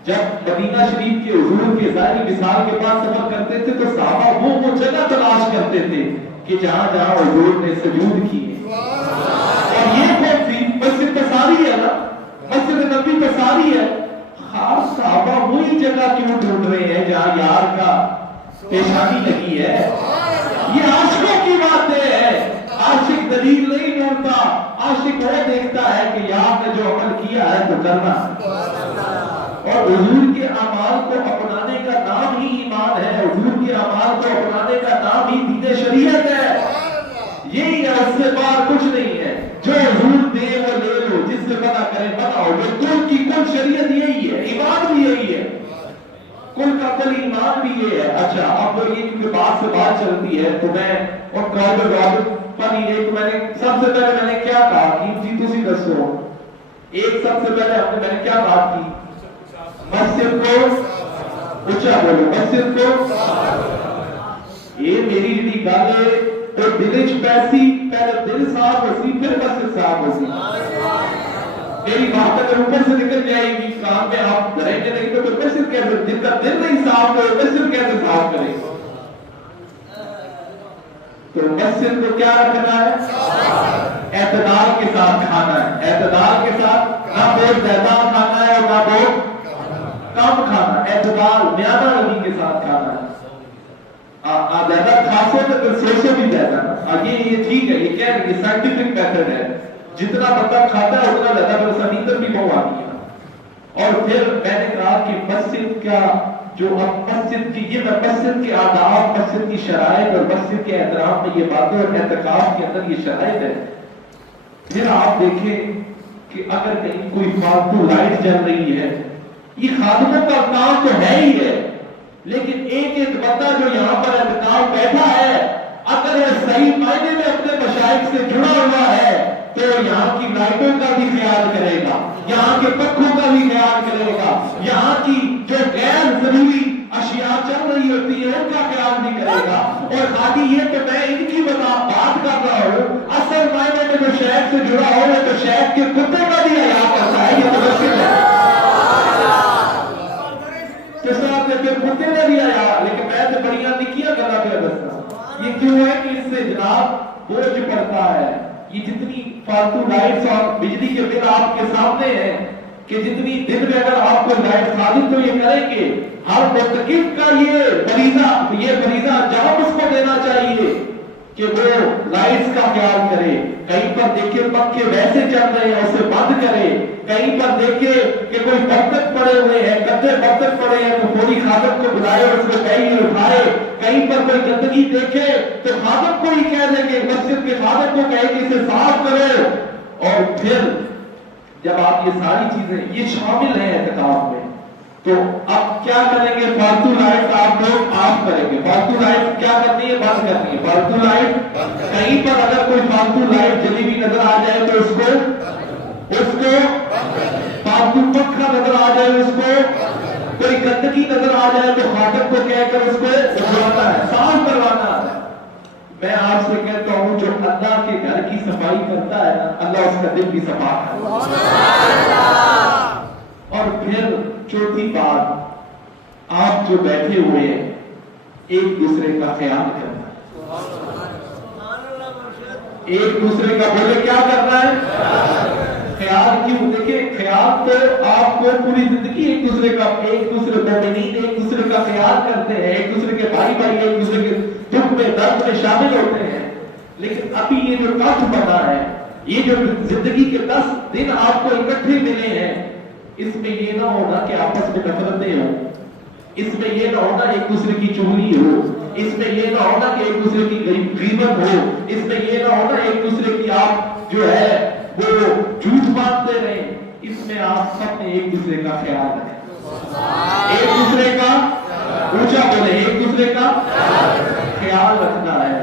جب مدینہ شریف کے حضور کے ظاہری مثال کے پاس سفر کرتے تھے تو صحابہ وہ جگہ تلاش کرتے تھے کہ جہاں جہاں حضور نے سجود کیے. اور یہ کون سی مسجد پساری ہے نا, مسجد نبی پساری ہے. خاص صحابہ وہی جگہ کیوں ڈھونڈ رہے ہیں جہاں یار کا پیشانی لگی ہے. یہ عاشقوں کی باتیں ہے, عاشق دلیل نہیں ڈھونڈتا, عاشق وہ دیکھتا ہے کہ یار نے جو عمل کیا ہے تو کرنا. اور حضور کے اعمال کو اپنانے کا نام ہی ایمان ہے, حضور کے اعمال کو اپنانے کا نام ہی دین شریعت ہے. یہی ہے, اس سے بار کچھ نہیں ہے. جو حضور دے وہ لے لو, جس سے منع کرے منع ہو. کل کی کل شریعت یہی ہے, ایمان بھی یہی ہے, کل کا کل ایمان بھی یہ ہے. اچھا اب یہ کیونکہ بات سے بات چلتی ہے تو میں اور قابل رابط پر ایک میں نے سب سے پہلے میں نے کیا کہا کہ جی تسی دسو, ایک سب سے پہلے میں نے کیا بات کی, مسجد کو اچھا بولو, مسجد کو یہ میری جی گل ہے تو دل چ پیسی, پہلے دل صاف ہوسی پھر مسجد صاف ہوسی. میری بات اگر اوپر سے نکل جائے گی کام میں آپ رہیں گے نہیں تو پھر مسجد کیسے, جن کا دل نہیں صاف کرے مسجد کیسے صاف کرے. تو مسجد کو کیا رکھنا ہے, اعتدال کے ساتھ کھانا ہے, اعتدال کے ساتھ, نہ بہت زیادہ کھانا ہے اور نہ بہت کم کھانا, اعتدال میانہ روی کے ساتھ کھانا ہے. زیادہ کھاسو تو پھر سوچو بھی زیادہ. یہ ٹھیک ہے, یہ کیا ہے, یہ سائنٹیفک میتھڈ ہے, جتنا بندہ کھاتا ہے اتنا زیادہ پھر اسا نیندر بھی بہت آتی ہے. اور پھر میں نے کہا کہ مسجد کا جو اب مسجد کی یہ مسجد کے آداب, مسجد کی شرائط اور مسجد کے احترام میں یہ باتیں اور اعتکاف کے اندر یہ شرائط ہے. پھر آپ دیکھیں کہ اگر کہیں کوئی فالتو لائٹ جل رہی ہے, یہ خادموں کا کام تو ہے ہی ہے, لیکن ایک ایک بندہ جو یہاں پر اعتکاف بیٹھا ہے اگر وہ صحیح معنی میں اپنے مشائخ سے جڑا ہوا ہے تو یہاں کی لائٹوں کا بھی خیال کرے گا, یہاں کے پنکھوں کا بھی خیال کرے گا, یہاں کی جو غیر ضروری اشیاء چل رہی ہوتی ہے ان کا خیال بھی کرے گا. اور باقی یہ تو میں ان کی بات کر رہا ہوں, اصل معنی میں جو شیخ سے جڑا ہو تو شیخ کے کتے کا بھی حیا کرتا ہے. یہ تو مسجد ہے, کتے نے بھی آیا, لیکن میں تو بڑیاں نکیاں گلا پہ دستا. یہ کیوں ہے کہ اس سے جناب بوجھ پڑتا ہے. یہ جتنی فالتو لائٹس اور بجلی کے بل آپ کے سامنے ہیں کہ جتنی دن میں اگر آپ کو ہدایت ثابت تو یہ کریں گے ہر مرتکب کا یہ فریضہ انجام اس کو دینا چاہیے کہ وہ لائٹس کا خیال کرے. کہیں پر دیکھے پنکھے ویسے چل رہے ہیں اسے بند کرے. کہیں پر دیکھے کہ کوئی برتن پڑے ہوئے ہیں گندے برتن پڑے ہیں تو فوری خادم کو بلائے اور اس کو کہیں اٹھائے. کہیں پر کوئی گندگی دیکھے تو خادم کو ہی کہہ دیں گے مسجد کے خادم کو کہے کہ اسے صاف کرو. اور پھر جب آپ یہ ساری چیزیں یہ شامل ہیں اعتکاف میں تو اب کیا کریں گے؟ فالتو لائٹ آپ لوگ آف کریں گے. فالتو لائٹ کیا کرنی ہے؟ بند کرنی ہے. فالتو لائٹ کہیں پر اگر کوئی فالتو لائٹ جلی ہوئی نظر آ جائے تو اس کو فالتو پنکھا نظر آ جائے اس کو کوئی گندگی نظر آ جائے تو خادم کو کہہ کر اس کو اٹھانا ہے صاف کروانا ہے. میں آپ سے کہتا ہوں جو اللہ کے گھر کی صفائی کرتا ہے اللہ اس کا دل بھی صفا کرتا ہے. اور پھر چوتھی بات آپ جو بیٹھے ہوئے ہیں ایک دوسرے کا خیال کرنا ہے. ایک دوسرے کا بولے کیا کرنا ہے؟ خیال. کیوں؟ دیکھیں خیال تو آپ کو پوری زندگی ایک دوسرے مومنین ایک دوسرے کا خیال کرتے ہیں. ایک دوسرے کے بھائی ایک دوسرے کے دکھ میں درد میں شامل ہوتے ہیں. لیکن ابھی یہ جو وقت بنا ہے یہ جو زندگی کے 10 دن آپ کو اکٹھے ملے ہیں اس میں یہ نہ ہونا کہ آپس میں نفرتیں ہوں. اس میں یہ نہ ہونا ایک دوسرے کی چغلی ہو. اس میں یہ نہ ہونا کہ ایک دوسرے کی غیبت ہو. اس میں یہ نہ ہونا ایک دوسرے کی آپ جو ہے وہ جھوٹ باندھتے رہیں. اس میں آپ سب نے ایک دوسرے کا خیال رکھیں. ایک دوسرے کا اونچا بولے ایک دوسرے کا خیال رکھنا ہے.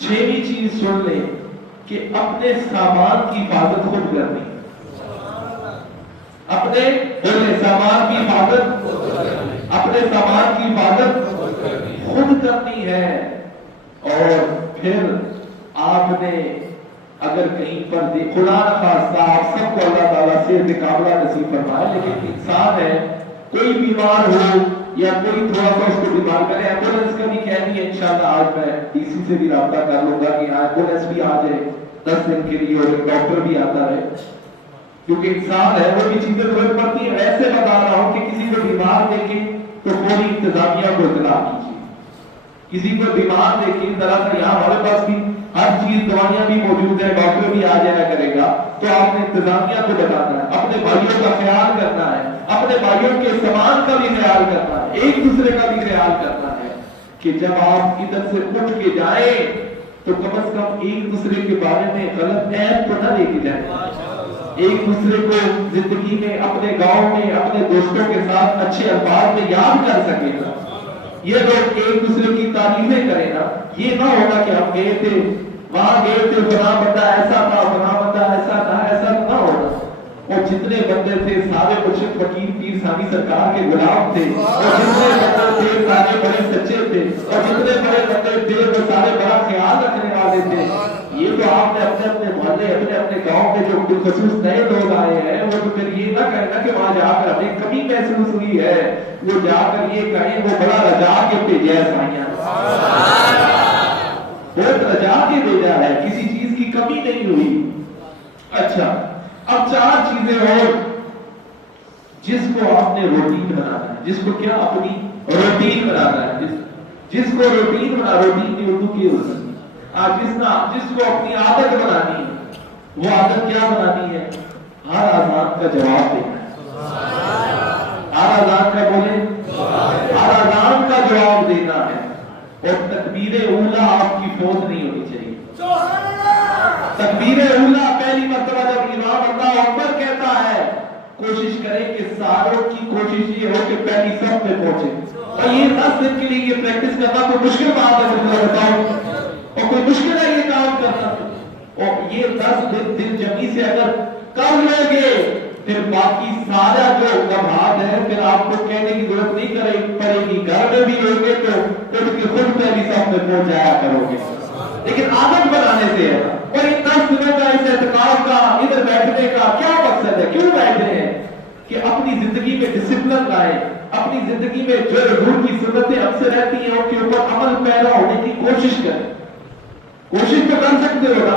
6ویں چیز سن لیں کہ اپنے سامان کی حفاظت خود کرنی. اپنے سامان کی حفاظت خود کرنی ہے. اور پھر آپ نے اگر کہیں پر خدا نخواستہ آپ سب کو اللہ تعالیٰ سے مقابلہ نصیب فرمائے لیکن انسان ہے کوئی بیمار ہو یا کوئی تھوڑا سا اس کو بیمار کرے ایمبولینس کا بھی کہہ دیا انشاءاللہ آج میں ڈی سی سے بھی رابطہ کر لوں گا کہ ایمبولینس بھی آ جائے 10 دن کے لیے اور ڈاکٹر بھی آتا رہے کیونکہ انسان ہے وہ بھی چیزیں ضرورت پڑتی ہے. ایسے بتا رہا ہوں کہ کسی کو بیمار دیکھیں تو فوری انتظامیہ کو اطلاع کیجیے. کسی کو بیمار دیکھیں ذرا سا یہاں ہمارے پاس بھی ہر چیز دوائیاں بھی موجود ہیں ڈاکٹر بھی آ جایا کرے گا تو آپ نے انتظامیہ کو بتانا ہے. اپنے بھائیوں کا خیال کرنا ہے. اپنے بھائیوں کے سامان کا بھی خیال کرنا ہے. ایک دوسرے کا بھی خیال کرنا ہے کہ جب آپ ادھر سے اٹھ کے جائیں تو کم از کم ایک دوسرے کے بارے میں غلط عیب تو نہ لے کے جائیں. ایک دوسرے کو زندگی میں اپنے گاؤں میں اپنے دوستوں کے ساتھ اچھے الفاظ میں یاد کر سکے گا. یہ لوگ ایک دوسرے کی تعریفیں کریں نا. یہ نہ ہوگا کہ ہم گئے تھے وہاں گئے تھے فلاں بندہ ایسا تھا فلاں بندہ ایسا تھا ایسا نہ ہوگا. اور جتنے بندے تھے سارے مرشد فقیر پیر ثانی سرکار کے غلام تھے اور جتنے بندے تھے سارے بڑے سچے تھے اور جتنے بڑے بندے تھے وہ سارے بڑا خیال رکھنے والے تھے. یہ تو آپ نے اپنے اپنے محلے اپنے اپنے گاؤں میں جو بالخصوص نئے لوگ آئے ہیں وہ تو پھر یہ نہ کہنا کہ وہاں جا کر ہمیں کمی محسوس ہوئی ہے. وہ جا کر یہ کہیں وہ بڑا رجا کے بھیجا ہے سائیاں بہت رجا کے بھیجا ہے کسی چیز کی کمی نہیں ہوئی. اچھا اب 4 چیزیں اور جس کو آپ نے روٹین بنانا ہے. جس کو کیا اپنی روٹین بنانا ہے. جس کو روٹین بنا روٹین کی اردو کی ہوتی جس کو اپنی عادت بنانی ہے وہ عادت کیا بنانی ہے؟ ہر اذان کا جواب دینا ہے. ہر اذان کا بولے ہر اذان کا جواب دینا ہے. اور تکبیر اولا آپ کی فوت نہیں ہونی چاہیے. تکبیر اولا پہلی مرتبہ جب امام اللہ اکبر کہتا ہے کوشش کریں کہ ساروں کی کوشش یہ ہو کہ پہلی صف پہ پہنچے. اور یہ 10 دن کے لیے یہ پریکٹس کرنا کوئی مشکل بات ہے مجھے بتاؤ اور کوئی مشکل ہے یہ کام کرنا. اور یہ 10 دن جمی سے اگر کر لو گے پھر باقی سارا جو لمحات ہے پھر آپ کو کہنے کی ضرورت نہیں پڑے گی. گھر میں بھی ہوگے تو اٹھ کے خود پہلی صف پہ پہنچ جایا کرو گے. لیکن عادت بنانے سے ہے. اور ان 10 دنوں کا اس اعتکاف کا ادھر بیٹھنے کا کیا مقصد ہے؟ کیوں بیٹھ رہے ہیں؟ کہ اپنی زندگی میں ڈسپلن لائیں. اپنی زندگی میں جو حضور کی سنتیں ہم سے رہتی ہیں ان کے اوپر عمل پیرا ہونے کی کوشش کریں. کوشش تو کر سکتے ہو نا.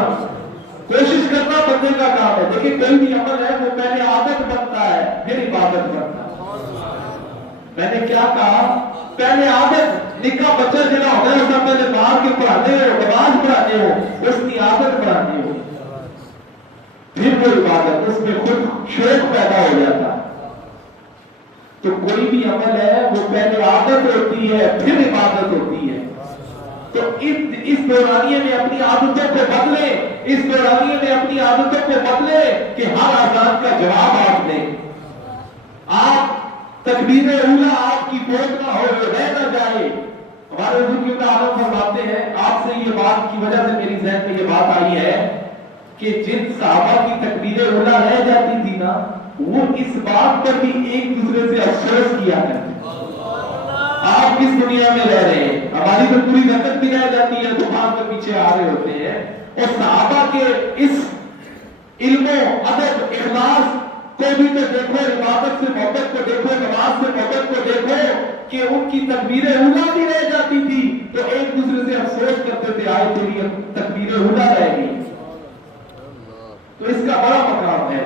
کوشش کرنا بندے کا کام ہے. دیکھیں کوئی بھی عمل ہے وہ پہلے عادت بنتا ہے پھر عبادت بنتا ہے. میں نے کیا کہا؟ پہلے عادت. نکا بچہ جڑا ہوتا ہے اسے پہلے باہر کے پڑھانے ہو, نماز پڑھانے ہو, اس کی عادت بنانی ہو, پھر وہ عبادت, اس میں خود شوق پیدا ہو جاتا. تو کوئی بھی عمل ہے وہ پہلے عادت ہوتی ہے پھر عبادت ہوتی ہے. تو اس دورانیے میں اپنی عادتوں کو بدلیں, اس دورانیے میں اپنی عادتوں کو بدلیں کہ ہر اذان کا جواب آپ دیں. آپ تکبیر اولیٰ آپ کی فوت نہ ہو, رہ نہ جائے. ہمارے حضور عالم فرماتے ہیں, آپ سے یہ بات کی وجہ سے میری ذہن میں یہ بات آئی ہے کہ جن صحابہ کی تکبیر اولیٰ رہ جاتی تھی نا, وہ اس بات پر بھی ایک دوسرے سے افسوس کیا کرتے. آپ کس دنیا میں رہ رہے ہیں, ہماری تو پوری زندگی بھی رہ جاتی ہے, طوفان کے پیچھے آ رہے ہوتے ہیں. اور صحابہ کے اس علم و ادب اخلاص کو بھی تو دیکھو, عبادت سے محبت کو دیکھو, نماز سے محبت کو دیکھو کہ ان کی تکبیر اولیٰ بھی رہ جاتی تھی تو ایک دوسرے سے افسوس کرتے تھے آئے تیری تکبیر اولیٰ رہ گئی. تو اس کا بڑا مقام ہے.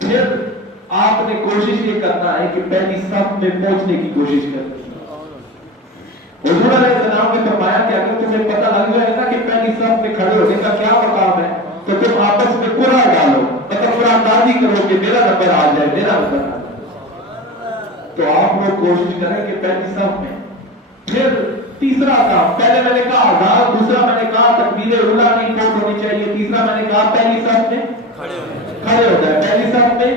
پھر آپ نے کوشش یہ کرنا ہے کہ پہلی صف میں پہنچنے کی کوشش کرنی. حضور علیہ السلام نے فرمایا کہ اگر تمہیں پتہ لگ جائے نا کہ پہلی صف میں کھڑے ہونے کا کیا مقام ہے تو تم آپس میں قرعہ ڈالو, مطلب قرعہ داری کرو کہ میرا نمبر آ جائے, میرا نمبر آ جائے. تو آپ لوگ کوشش کریں کہ پہلی صف میں. پھر تیسرا کام, پہلے میں نے کہا آزاد, دوسرا میں نے کہا تکبیر اولیٰ نہیں فوت ہونی چاہیے, تیسرا میں نے کہا پہلی صف میں کھڑے ہونا ہے, پہلی صف میں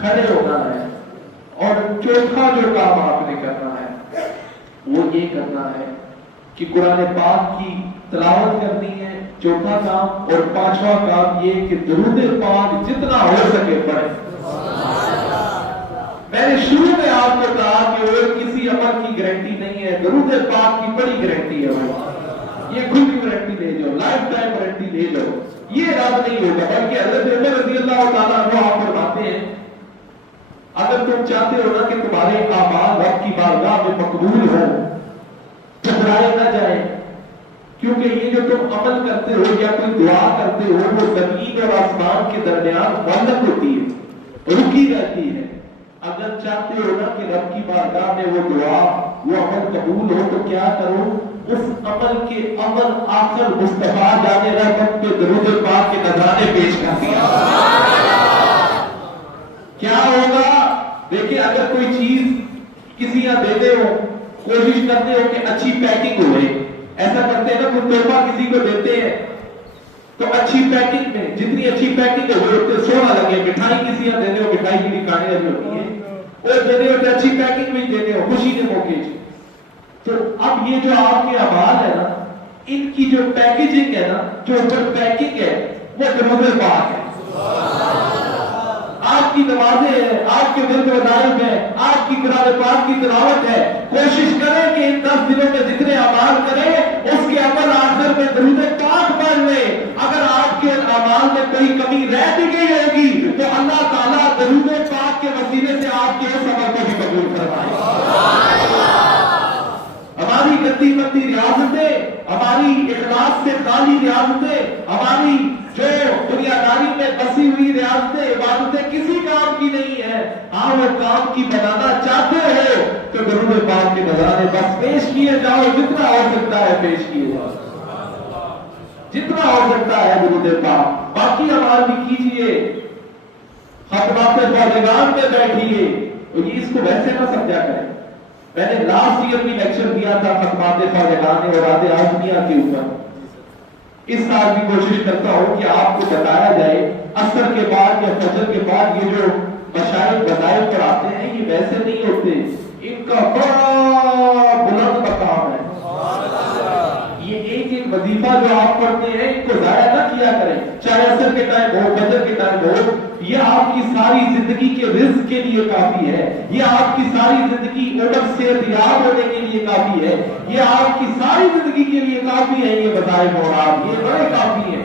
کھڑے ہونا ہے. اور چوتھا جو کام آپ نے کرنا ہے وہ یہ کرنا ہے کہ قرآن پاک کی تلاوت کرنی ہے, چوتھا کام. اور پانچواں کام یہ کہ درود پاک جتنا ہو سکے پڑھیں. میں نے شروع میں آپ کو کہا کہ اور کسی عمل کی گارنٹی نہیں ہے, درود پاک کی بڑی گارنٹی ہے. یہ خود کی گارنٹی لے جاؤ, لائف ٹائم گارنٹی لے جاؤ. یہ رد نہیں ہوگا, بلکہ حضرت عمر رضی اللہ تعالیٰ عنہ آپ فرماتے ہیں اگر تم چاہتے ہو نا کہ تمہارے اعمال رب کی بارگاہ میں مقبول ہو, ٹھکرائے نہ جائیں, کیونکہ یہ جو تم عمل کرتے ہو یا کوئی دعا کرتے ہو وہ زمین اور آسمان کے درمیان معلق ہوتی ہے, رکی رہتی ہے. اگر چاہتے ہو نا کہ رب کی بارگاہ میں وہ دعا وہ عمل قبول ہو تو کیا کرو, اس عمل کے عمل آخر مصطفیٰ جانے رحمت پہ درود پاک کے نذرانے پیش کر دیا. کیا ہوگا؟ دیکھیں اگر کوئی چیز کسی یہاں دیتے ہو, کوشش کرتے ہو کہ اچھی پیکنگ ہو رہے, ایسا کرتے ہیں نا کوئی تحفہ کسی کو دیتے ہیں تو اچھی پیکنگ میں, جتنی اچھی پیکنگ ہو اتنے سونا لگے. مٹھائی کسی یہاں دیتے ہو, مٹھائی کی بھی کھانے والی ہوتی ہے, اور دیتے ہو تو اچھی پیکنگ میں دیتے ہو خوشی کے موقع. تو اب یہ جو آپ کے اعمال ہے نا, ان کی جو پیکیجنگ ہے نا, جو اوپر پیکنگ ہے وہ درود پاک ہے. آپ کی نمازیں ہیں, آپ کے ورد وظائف ہیں, آپ کی قرآن پاک کی تلاوت ہے. کوشش کریں کہ ان 10 دنوں میں جتنے اعمال کریں اس کے عمل آخر میں درود پاک پڑھ لیں. اگر آپ کے اعمال میں کوئی کمی رہ بھی گئی ہوگی تو اللہ تعالیٰ درود پاک کے وسیلے سے آپ کے اس عمل کو بھی قبول فرمائے. ہماری گندی مندی ریاستیں, ہماری اخلاص سے خالی ریاستیں, ہماری جو دنیا داری میں بسی ہوئی ریاستیں, عبادتیں کسی کام کی نہیں ہے. ہاں وہ کام کی بنانا چاہتے ہو تو درود پاک کے نذرانے بس پیش کیے جاؤ, جتنا ہو سکتا ہے پیش کیے جاؤ, جتنا ہو سکتا ہے درود پاک. باقی عمال بھی کیجیے, خطبات فوزگان میں بیٹھیے. اور یہ اس کو ویسے نہ سمجھا کریں. میں نے لاسٹ ایئر بھی لیکچر دیا تھا خطبات فوزگان اور رات آزمیہ کے اوپر. اس سال بھی کوشش کرتا ہوں کہ آپ کو بتایا جائے عصر کے بعد یا فجر کے بعد یہ جو مشائخ وظائف پڑھاتے ہیں یہ ویسے نہیں ہوتے, ان کا بڑا بلند مقام ہے. یہ ایک ایک وظیفہ جو آپ پڑھتے ہیں ان کو ضائع نہ کیا کریں, چاہے عصر کے ٹائم ہو, فجر کے ٹائم ہو. یہ آپ کی ساری زندگی کے رزق کے لیے کافی ہے, یہ آپ کی ساری زندگی عمر صحت یاب ہونے کے لیے کافی ہے, یہ آپ کی ساری زندگی کے لیے کافی ہے. یہ وظائف اور آپ یہ بڑے کافی ہیں,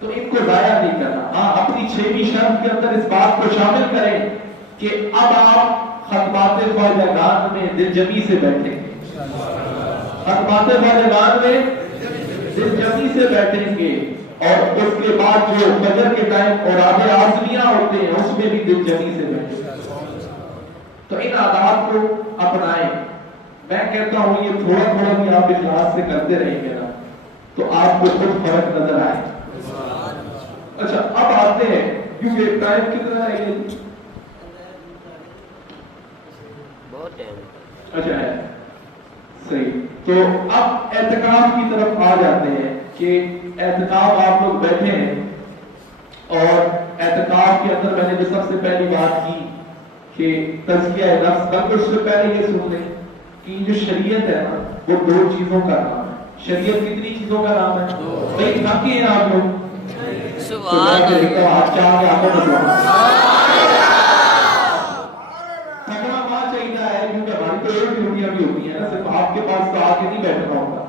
تو ان کو ضائع نہیں کرنا. ہاں اپنی 6ویں شرط کے اندر اس بات کو شامل کریں کہ اب آپ خطبات فوزگان میں دل جمی سے بیٹھیں گے, خطبات فوزگان میں دل جمی سے بیٹھیں گے. اور اس کے بعد جو فجر کے ٹائم اور آدھے آزمیاں ہوتے ہیں اس میں بھی دل جمی سے بیٹھے. تو ان عادات کو اپنائیں. میں کہتا ہوں یہ تھوڑا تھوڑا بھی آپ اخلاص سے کرتے رہیں گے نا تو آپ کو خود فرق نظر آئے. اچھا اب آتے ہیں کیونکہ ٹائم کتنا ہے یہ بہت ٹائم. اچھا ہے صحیح. تو اب اعتکاف کی طرف آ جاتے ہیں کہ اعتکاف آپ لوگ بیٹھے ہیں اور اعتکاف کے اندر میں نے جو سب سے پہلی بات کی کہ تزکیہ نفس. بلکہ اس سے پہلے یہ سن لیں کہ جو شریعت ہے نا وہ دو چیزوں کا نام ہے. شریعت کتنی چیزوں کا نام ہے؟ بھائی تھکے ہیں آپ لوگ؟ سبحان اللہ. آپ چاہ کے آپ کو تھکنا وہاں چاہیے ہے کیونکہ ہماری تو ایک ڈیوٹیاں بھی ہوتی ہیں نا. صرف آپ کے پاس تو آ کے نہیں بیٹھنا ہوگا.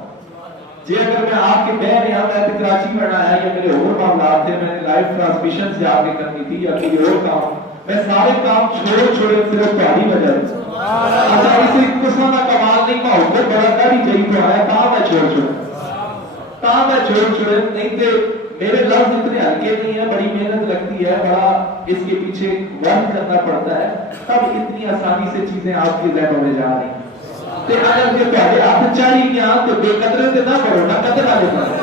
جی اگر میں آ کے میں نے میں کراچی میں آیا یا میرے اور معاملات تھے, میں نے لائیو ٹرانسمیشن سے آ کے کرنی تھی یا کوئی اور کام, میں سارے کام چھوڑے صرف تمہاری وجہ سے. اچھا اسے قسم کا کمال نہیں پاؤ گا بڑا کر ہی چاہیے تو آیا کام ہے چھوڑ نہیں تھے. میرے لفظ اتنے ہلکے نہیں ہیں, بڑی محنت لگتی ہے, بڑا اس کے پیچھے ورک کرنا پڑتا ہے, تب اتنی آسانی سے چیزیں آپ کے ذہنوں میں جا رہی ہیں. اگر یہ پہلے آپ چاہیے کیا تو بے قدرے سے نہ پڑھو نہ قدر والے پڑھو.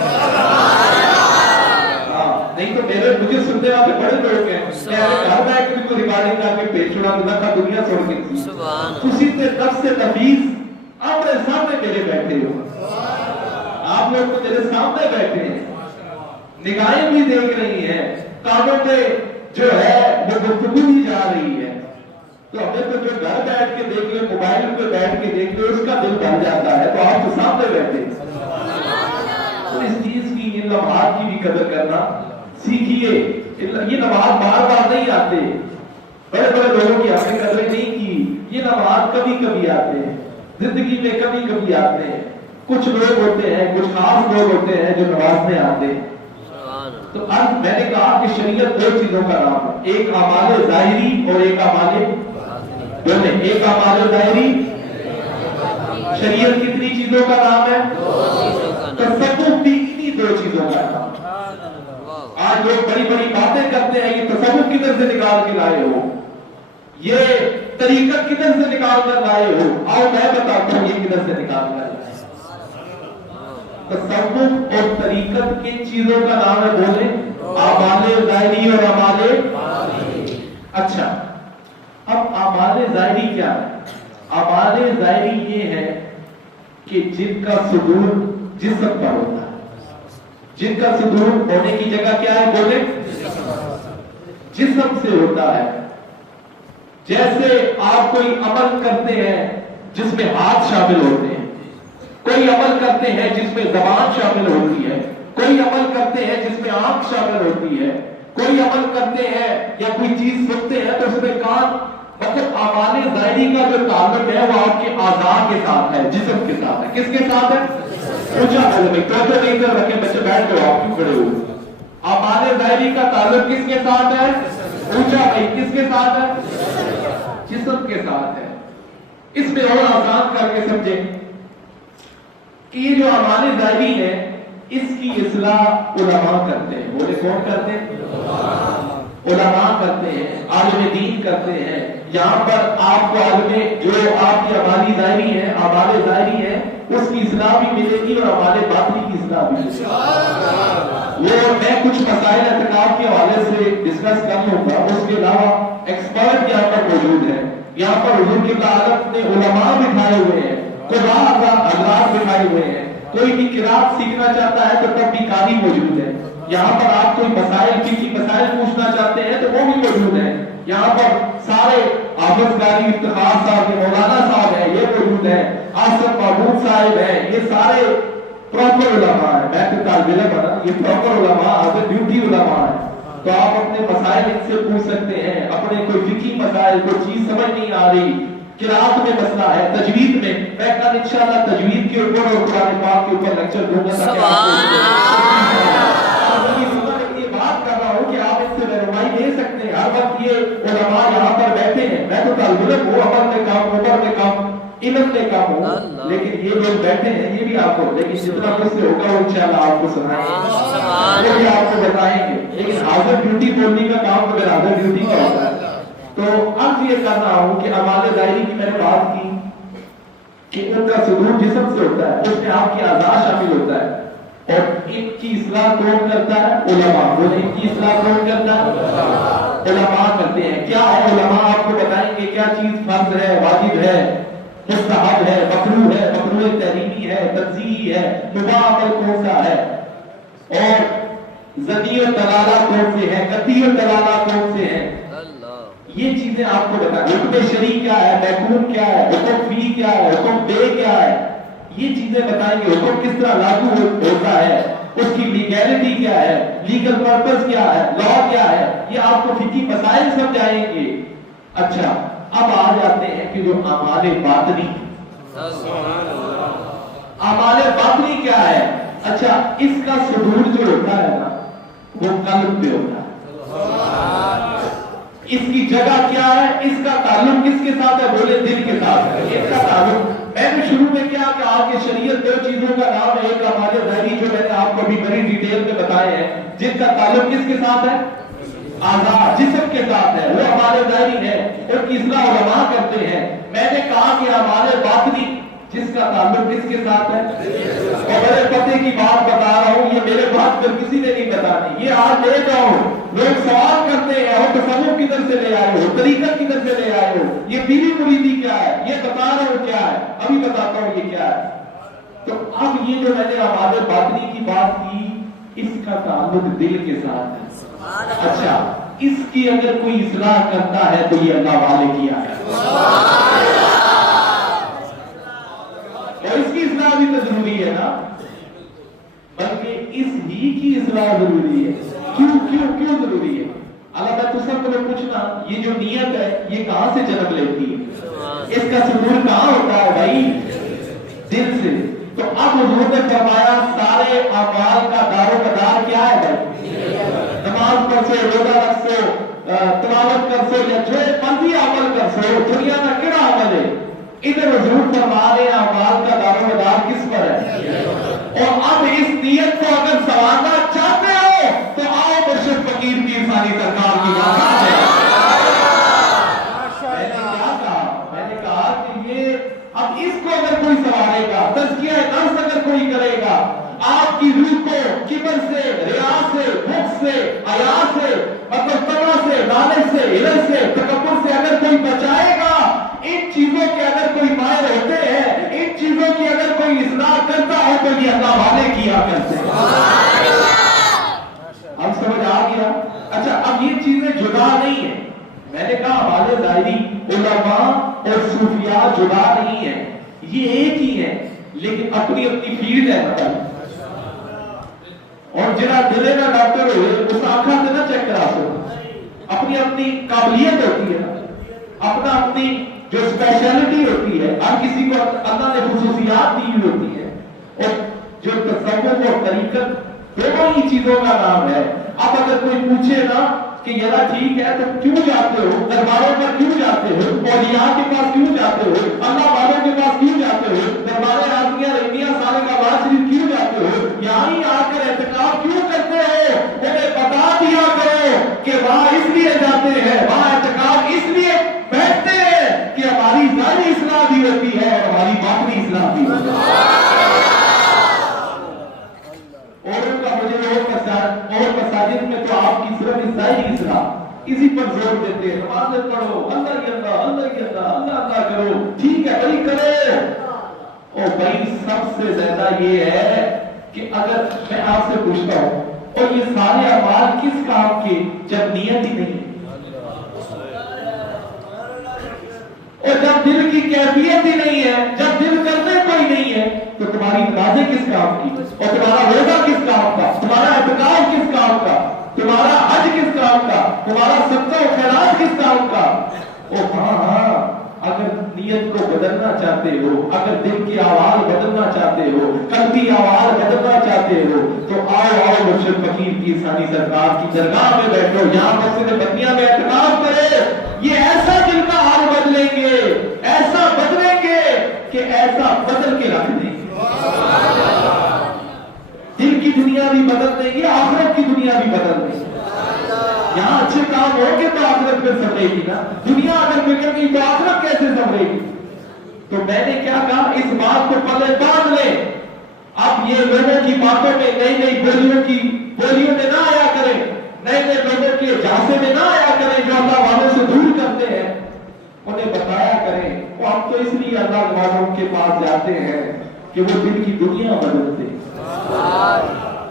نہیں تو مجھے سننے والے بڑے لوگ ہیں, گھر میں ایک کو ریکارڈنگ کر کے پیش چھوڑا نہ دنیا چھوڑ کے اسی سے نفس سے تمیز آپ میرے سامنے میرے بیٹھے ہو. آپ لوگ تو میرے سامنے بیٹھے ہیں, نگاہیں بھی دیکھ رہی ہیں, کانوں پہ جو ہے وہ گفتگو بھی جا رہی ہے. تو ہمیں تو جو گھر بیٹھ کے دیکھ لے, موبائل پہ بیٹھ کے دیکھ لے, اس کا دل بھر جاتا ہے. تو آپ تو سامنے بیٹھے. تو اس چیز کی, ان لمحات کی بھی قدر کرنا سیکھیے. یہ لمحات بار بار نہیں آتے. بڑے بڑے لوگوں کی ہم نے قدریں نہیں کی. یہ لمحات کبھی کبھی آتے ہیں زندگی میں, کبھی کبھی آتے ہیں. کچھ لوگ ہوتے ہیں, کچھ خاص لوگ ہوتے ہیں جو نوازنے آتے ہیں. تو اب میں نے کہا کہ شریعت دو چیزوں کا نام ہے, ایک اعمال ظاہری اور ایک اعمال بولے. ایک اعمال ظاہری. شریعت کتنی چیزوں کا نام ہے؟ تصوف بھی انہی دو چیزوں کا نام ہے. آج لوگ بڑی بڑی باتیں کرتے ہیں, یہ تصوف کدھر سے نکال کے لائے ہو, یہ طریقت کدھر سے نکال کر لائے ہو. آؤ میں بتاتا ہوں یہ کدھر سے نکال کر لائے. تصوف اور طریقت کن چیزوں کا نام ہے؟ بولے. اعمال ظاہری اور اعمال. اچھا اب اعمال ظاہری کیا ہے؟ اعمال ظاہری یہ ہے کہ جن کا صدور جسم پر ہوتا ہے. جن کا صدور ہونے کی جگہ کیا ہے؟ بولے جسم سے ہوتا ہے. جیسے آپ کوئی عمل کرتے ہیں جس میں ہاتھ شامل ہوتے ہیں, کوئی عمل کرتے ہیں جس میں زبان شامل ہوتی ہے, کوئی عمل کرتے ہیں جس میں آنکھ شامل ہوتی ہے, کوئی عمل کرتے ہیں یا کوئی چیز سنتے ہیں تو اس میں کان. مطلب اعمال ظاہری کا جو تعلق ہے وہ آپ کے اعضاء کے ساتھ ہے, جسم کے ساتھ ہے. کس کے ساتھ ہے؟ اونچا توجہ نہیں کر رکھے بچے, بیٹھ جاؤ آپ کیوں کھڑے ہو. اعمال ظاہری کا تعلق کس کے ساتھ ہے؟ اونچا بھائی کس کے ساتھ ہے؟ جسم کے ساتھ ہے. اس میں اور آسان کر کے سمجھیں کہ یہ جو اعمال ظاہری ہے اس کی اصلاح علماء کرتے ہیں. بولے کون کرتے ہیں؟ علماء کرتے ہیں, عالم دین کرتے ہیں. یہاں پر آپ کو عالم جو آپ کی اعمال ظاہری ہے, اعمال ظاہری ہے, اس کی اصلاح بھی ملے گی اور اعمال باطنی کی اصلاح بھی ملے گی. وہ میں کچھ مسائل اعتکاف کے حوالے سے ڈسکس کر لوں گا. اس کے علاوہ ایکسپرٹ یہاں پر موجود ہے. یہاں پر حضور کی تعلق نے علماء بٹھائے ہوئے ہیں, قرآن حضرات بٹھائے ہوئے ہیں. کوئی بھی قرات سیکھنا چاہتا ہے تو تب بھی قاری موجود ہے. یہاں پر آپ کوئی مسائل کسی مسائل پوچھنا چاہتے ہیں تو وہ بھی موجود ہیں. یہاں پر سارے حافظ قاری افتخار صاحب, مولانا صاحب ہیں, یہ موجود ہیں. آصف محمود صاحب ہیں. یہ سارے پراپر علماء ہیں. میں تو طالب علم بنا, یہ پراپر علماء, آج ڈیوٹی علماء ہیں. تو آپ اپنے مسائل ان سے پوچھ سکتے ہیں. اپنے کوئی فقہی مسائل, کوئی چیز سمجھ نہیں آ رہی, قرات میں مسئلہ ہے, تجوید میں, میں کل انشاءاللہ تجوید کے اوپر اور قرآن پاک کے اوپر لیکچر دوں گا. یہ بات کر رہا ہوں کہ آپ اس سے رہنمائی لے سکتے ہیں. ہر وقت یہ علماء یہاں پر بیٹھے ہیں. میں تو طالب علم ہوں, عمل میں کام, عمر میں کام, علم کرنے کا ہوں، لیکن یہ لوگ بیٹھے ہیں یہ بھی آپ کو، لیکن جتنا مجھ سے ہوگا وہ انشاءاللہ آپ کو سنائیں گے، وہ بھی آپ کو بتائیں گے، لیکن حاضر ڈیوٹی بولنے کا کام اگر حاضر ڈیوٹی کا ہوتا ہے تو عرض یہ کر رہا ہوں کہ اعمال ظاہری کی میں نے بات کی کہ ان کا صدور جسم سے ہوتا ہے، اس میں آپ کی اعضاء شامل ہوتا ہے، اور ان کی اصلاح کون کرتا ہے؟ علماء۔ وہ ان کی اصلاح کون کرتا ہے؟ علماء کرتے ہیں۔ کیا ہے علماء؟ آپ کو بتائیں گے کیا چیز فرض ہے، واجب ہے، مستحب ہے، مکروہ ہے، مکروہ تحریمی ہے، تنزیہی ہے، مباح عمل کون سا ہے، اور ذنی و دلالہ کون سے ہیں، قطعی و دلالہ کون سے ہیں، یہ چیزیں آپ کو بتائیں۔ حکم شرعی کیا ہے، محکوم کیا ہے، حکم فی کیا ہے، حکم بے کیا ہے، یہ چیزیں بتائیں گے۔ حکم کس طرح لاگو ہوتا ہے، اس کی لیگیلٹی کیا ہے، لیگل پرپس کیا ہے، لا کیا ہے، یہ آپ کو فقہی مسائل سمجھائیں گے۔ اچھا اب آ جاتے ہیں کہ جو اعمال باطنی، اعمال باطنی کیا ہے؟ اچھا اس کا صدور جو ہوتا ہے نا وہ قلب پہ ہوتا ہے، اس کی جگہ کیا ہے، اس کا تعلق کس کے ساتھ ہے؟ بولے دل کے ساتھ ہے۔ اس کا تعلق میں نے شروع میں کیا کہ آپ کے شریعت دو چیزوں کا نام ہے، ایک ہمارے ظاہری جو میں نے آپ کو ابھی بڑی ڈیٹیل میں بتائے ہیں، جن کا تعلق کس کے ساتھ ہے؟ اعضاء جسم کے ساتھ ہے، وہ ہمارے ظاہری ہے، ان کی اصلاح علماء کرتے ہیں۔ میں نے کہا کہ ہمارے باطنی جس کا تعلق کس کے ساتھ ہے؟ اور بڑے پتے کی بات بتا رہا ہوں، یہ میرے بات پر کسی نے نہیں بتانی، یہ آج لے جاؤ۔ لوگ سوال کرتے ہیں اور تصوف کدھر سے لے آئے ہو، طریقت کدھر سے لے آئے ہو، یہ پیری مریدی کیا ہے، یہ بتا رہا ہوں کیا ہے، ابھی بتاتا ہوں یہ کیا ہے۔ تو اب یہ جو میں نے ہمارے باطنی کی بات کی، اس کا تعلق دل کے ساتھ ہے۔ اچھا اس کی اگر کوئی اصلاح کرتا ہے تو یہ اللہ والے کیا ہے، اور اس کی اصلاح بھی تو ضروری ہے نا، بلکہ اس ہی کی اصلاح ضروری ہے۔ کیوں ضروری ہے؟ اللہ میں تو سب کو پوچھنا، یہ جو نیت ہے یہ کہاں سے جنم لیتی ہے؟ اس کا صدور کہاں ہوتا ہے بھائی؟ دل سے۔ تو اب حضور نے فرمایا سارے اعمال کا دار و مدار کیا ہے بھائی؟ نماز پڑھ سو، روزہ رکھ سو، تلاوت کر سو، یا جو مرضی عمل کر سو، دنیا کا کیڑا عمل ہے، ادھر حضور فرما رہے اعمال کا دار و مدار کس پر ہے؟ اور اب اس نیت کو اگر سنوارنا چاہتے ہو تو آؤ مرشد فقیر پیر ثانی سرکار کی بات ہے۔ میں نے کہا کہ یہ اب اس کو اگر کوئی سنوارے گا، تزکیہ نفس اگر کوئی کرے گا، آپ کی روح کو کبر سے، ریا سے، بخل سے، حیا سے، مطلب تما سے، لالچ سے، ہلس سے، تکبر سے اگر کوئی بچائے گا، ان چیزوں کے اگر کوئی مائر ہوتے ہیں، ان چیزوں کی اگر کوئی اصلاح کرتا ہے تو یہ اللہ والے کیا کرتے ہیں۔ اب سمجھ آ گیا؟ اچھا اب یہ چیزیں جدا نہیں ہیں، میں نے کہا ہمارے ظاہری علماء اور صوفیاء جدا نہیں ہیں، یہ ایک ہی ہے، لیکن اپنی اپنی فیلڈ ہے مطلب۔ اور جنہاں دلے نہ ڈاکٹر ہوئے اس آنکھا سے نہ چیک کرا سو، اپنی اپنی قابلیت ہوتی ہے، اپنا اپنی جو اسپیشلٹی ہوتی ہے، ہر کسی کو اللہ نے خصوصیات دی ہوتی ہے، اور جو تصوف اور طریقت دونوں ہی چیزوں کا نام ہے۔ اب اگر کوئی پوچھے نا کہ یار ٹھیک ہے تو کیوں جاتے ہو، درباروں پر کیوں جاتے ہو، اولیاء کے پاس کیوں جاتے ہو، اللہ والوں کے پاس کیوں جاتے ہو، درباریں آدمیاں رہنیاں سارے کا آواز شریف کیوں جاتے ہو، یہاں ہی آ کر اعتکاف کیوں کرتے ہو، انہیں بتا دیا کرو کہ وہاں اس لیے جاتے ہیں، وہاں اعتکاف اس لیے بیٹھتے ہیں کہ ہماری ظاہری اصلاح بھی ہوتی ہے اور ہماری باطنی اصلاح بھی ہوتی ہے۔ اور مساجد میں تو آپ کی صرف ظاہری اصلاح، اسی پر زور دیتے ہیں، نمازیں پڑھو، اللہ ہی اللہ، اللہ ہی اللہ، اللہ اللہ کرو، ٹھیک ہے بھائی کرو۔ اور بھائی سب سے زیادہ یہ ہے کہ اگر میں آپ سے پوچھتا ہوں اور یہ سارے اعمال کس کام کے جب نیت ہی نہیں، اور جب دل کی کیفیت ہی نہیں ہے، جب دل کرنے کوئی نہیں ہے، تو تمہاری نمازیں کس کام کی، اور تمہارا روزہ کس کام کا، تمہارا اعتکاف کس کام کا، تمہارا حج کس کام کا، تمہارا صدقہ و خیرات کس کام کا۔ اور ہاں اگر نیت کو بدلنا چاہتے ہو، اگر دل کی آواز بدلنا چاہتے ہو، قلبی آواز بدلنا چاہتے ہو، تو آؤ مرشد فقیر پیر ثانی سرکار کی درگاہ میں بیٹھو، یہاں مسجد مدینہ میں اعتکاف کرے، یہ ایسا دل کا حال بدلیں گے، ایسا بدلیں گے کہ ایسا بدل کے رکھ دیں گے. دل کی دنیا بھی بدل دیں گے, آخرت کی دنیا بھی بدل دیں گے. یہاں اچھے کام ہو گے تو آخرت پھر سمرے گی نا. دنیا اگر بگڑ گئی تو آخرت کیسے سمرے گی؟ تو میں نے کیا کہا, اس بات کو پلے باندھ لیں. اب یہ لوگوں کی باتوں میں نئی نئی بولیوں میں نہ آیا کریں, نئے نئے لوگوں کے جھانسے میں نہ آیا کریں جو اللہ والوں سے دور کرتے ہیں. انہیں بتایا کریں وہ ہم تو اس لیے اللہ والوں کے پاس جاتے ہیں کہ وہ دل کی دنیا بدلتے ہیں.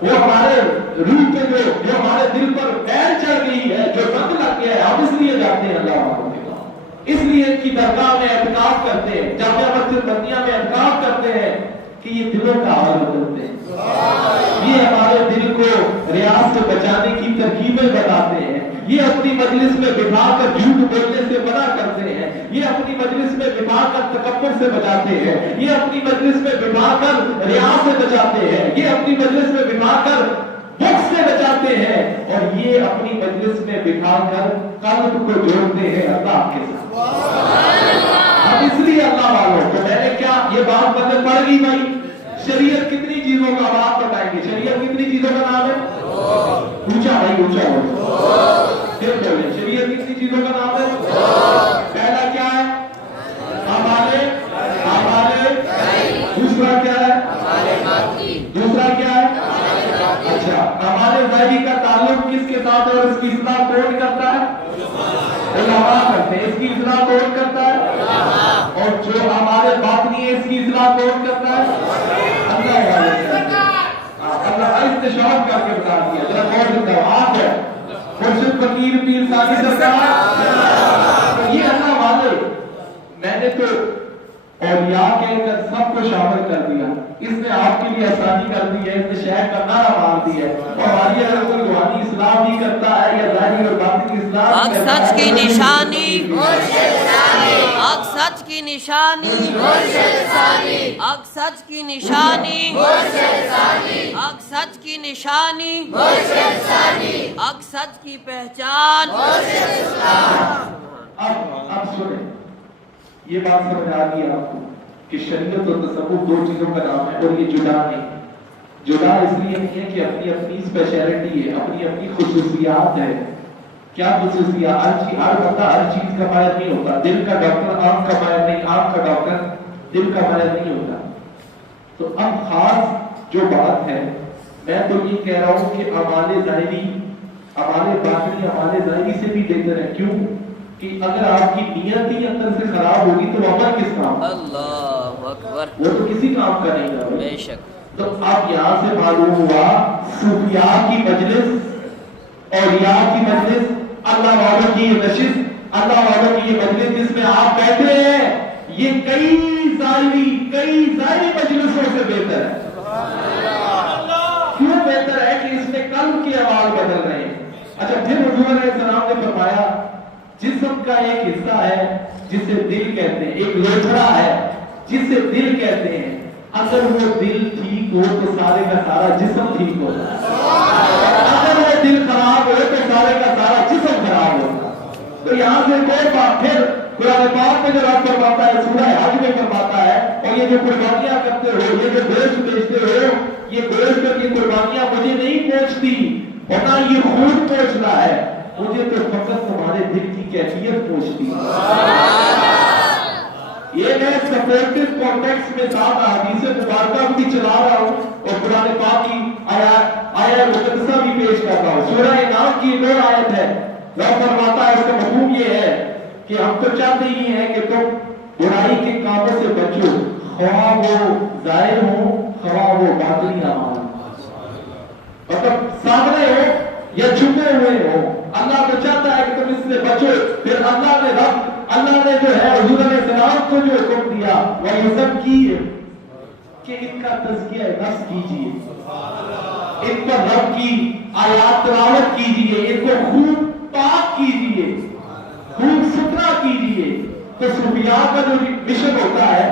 وہ ہمارے روح پہ جو ہمارے دل پر پیر چڑھ گئی ہے, جو رنگ لگ گیا ہے, ہم اس لیے جاتے ہیں اللہ والوں کے پاس. اس لیے ان کی درگاہ میں اعتکاف کرتے ہیں, جامعہ مسجد مدینہ میں اعتکاف کرتے ہیں کہ یہ دلوں کا حال بدلتے ہیں. یہ ہمارے دل کو ریاض سے بچانے کی ترکیبیں بتاتے ہیں. یہ اپنی مجلس میں بٹھا کر جھوٹ بولنے سے منع کرتے ہیں. یہ اپنی مجلس میں بٹھا کر تکبر سے بچاتے ہیں. یہ اپنی مجلس میں بٹھا کر ریاض سے بچاتے ہیں. یہ اپنی مجلس میں بٹھا کر بخس سے بچاتے ہیں. اور یہ اپنی مجلس میں بٹھا کر قلب کو جوڑتے ہیں اللہ کے ساتھ. اب اس لیے اللہ والوں کو میں نے کیا یہ بات بدل پڑ گئی بھائی. شریعت کتنی چیزوں کا بات بتائیں گے. شریعت کتنی چیزوں کا نام ہے؟ اونچا بھائی اونچا ہو. شریعت کتنی چیزوں کا نام ہے؟ پہلا کیا ہے؟ ہمارے. دوسرا کیا ہے؟ دوسرا کیا ہے؟ اچھا, ہمارے ظاہری کا تعلق کس کے ساتھ اور اس کی اصلاح کون کرتا ہے؟ علماء کرتے ہیں. اس کی اصلاح کون کرتا ہے؟ اور جو ہمارے باطنی ہے اس کی اصلاح کون کرتا ہے؟ اللہ استشہاد کر کے بتا دیا. ذرا غور سے کرو. آپ ہے مرشد فقیر پیر ساقی سرکار, یہ اللہ والے. میں نے تو اولیاء کہہ کر سب کو شامل کر دیا. اس نے آپ کے لیے آسانی کر دی ہے. اس نے شہر کا نعرہ مار دیا ہے. اور ہماری اگر کوئی روحانی اصلاح بھی کرتا ہے یا ظاہری اور باطنی اصلاح حق سچ کی نشانی, حق سچ کی نشانی, حق سچ کی نشانی, حق سچ کی نشانی, حق سچ کی پہچان. اب سنیں, یہ بات سمجھ آ گئی آپ کو کہ شریعت اور تصوف دو چیزوں کا نام ہے اور یہ جدا نہیں. جدا اس لیے نہیں ہے کہ اپنی اپنی اسپیشلٹی ہے, اپنی اپنی خصوصیات ہے. کیا خصوصیات؟ ہر بندہ ہر چیز کا ماہر نہیں ہوتا. دل کا ڈاکٹر آنکھ کا ماہر نہیں, آنکھ کا ڈاکٹر دل کا ماہر نہیں ہوتا. تو اب خاص جو بات ہے, میں تو یہ کہہ رہا ہوں کہ ہمارے ظاہری, ہمارے باطنی, ہمارے ظاہری سے بھی بہتر ہے. کیوں کہ اگر آپ کی نیت ہی اندر سے خراب ہوگی تو عمل کس کام؟ اللہ اکبر, وہ تو کسی کام کا نہیں ہے. بے شک. تو اب یہاں سے معلوم ہوا صوفیاء کی مجلس, اولیاء کی مجلس, اللہ والوں کی یہ نشست, اللہ والوں کی یہ مجلس جس میں آپ بیٹھے ہیں, یہ کئی ظاہری مجلسوں سے بہتر ہے. کیوں بہتر ہے؟ کہ اس میں قلب کی آواز بدل رہے ہیں. اچھا, پھر حضور علیہ السلام نے فرمایا جسم کا ایک حصہ ہے جسے دل کہتے ہیں, ایک لوتھڑا ہے جسے دل کہتے ہیں. اگر وہ دل ٹھیک ہو تو سارے کا سارا جسم ٹھیک ہوتا ہے. اگر وہ دل خراب ہو تو سارے کا سارا جسم خراب ہوتا ہے. تو یہاں سے کوئی بات, پھر قرآن پاک میں جو رب فرماتا ہے, سورہ حج میں فرماتا ہے, اور یہ جو قربانیاں کرتے ہو, یہ جو گوشت بیچتے ہو, یہ گوشت اور یہ قربانیاں مجھے نہیں پہنچتی اور نہ یہ خون پہنچنا ہے, مجھے تو فقط تمہارے دل کی کیفیت پوچھتی ہے. یہ میں سپورٹو کانٹیکس میں ساتھ حدیث مبارکہ بھی چلا رہا ہوں اور قرآن پاک کی آیت مقدسہ بھی پیش کر رہا ہوں. سورہ انعام کی ایک اور آیت ہے, رب فرماتا ہے, اس کا مفہوم یہ ہے کہ ہم تو چاہتے ہی ہیں کہ تم برائی کے کاموں سے بچو, خواہ وہ ظاہر ہو خواہ وہ باطنی اعمال, مطلب سامنے ہو یا چھپے ہوئے ہو. اللہ تو چاہتا ہے کہ تم اس سے بچو. پھر اللہ نے جو ہے حضور علیہ السلام کو جو حکم دیا وہ یہ سب کی کہ ان کا تزکیہ نفس کیجیے, ان پر رب کی آیات تلاوت کیجیے, ان کو خوب پاک کیجیے, خوب ستھرا کیجیے. تو صوفیاء کا جو مشن ہوتا ہے,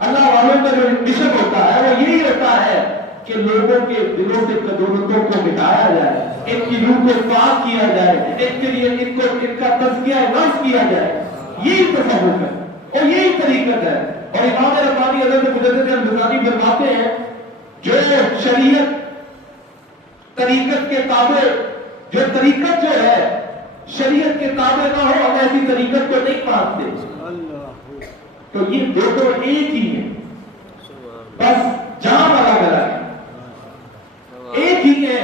اللہ والوں کا جو مشن ہوتا ہے, وہ یہی ہوتا ہے کہ لوگوں کے دلوں سے کدورتوں کو مٹایا جائے, ان کی روح کو پاک کیا جائے, ان کے لیے ان کا تزکیہ نفس کیا جائے. یہی تصوف ہے اور یہی طریقت ہے. اور امام ربانی حضرت مجدد البستانی فرماتے ہیں جو شریعت طریقت کے تابع جو طریقت جو ہے شریعت کے تابع نہ ہو ہم ایسی طریقت کو نہیں مانتے. تو یہ دو تو ایک ہی ہے بس جام الگ الگ ہے ایک ہی ہے.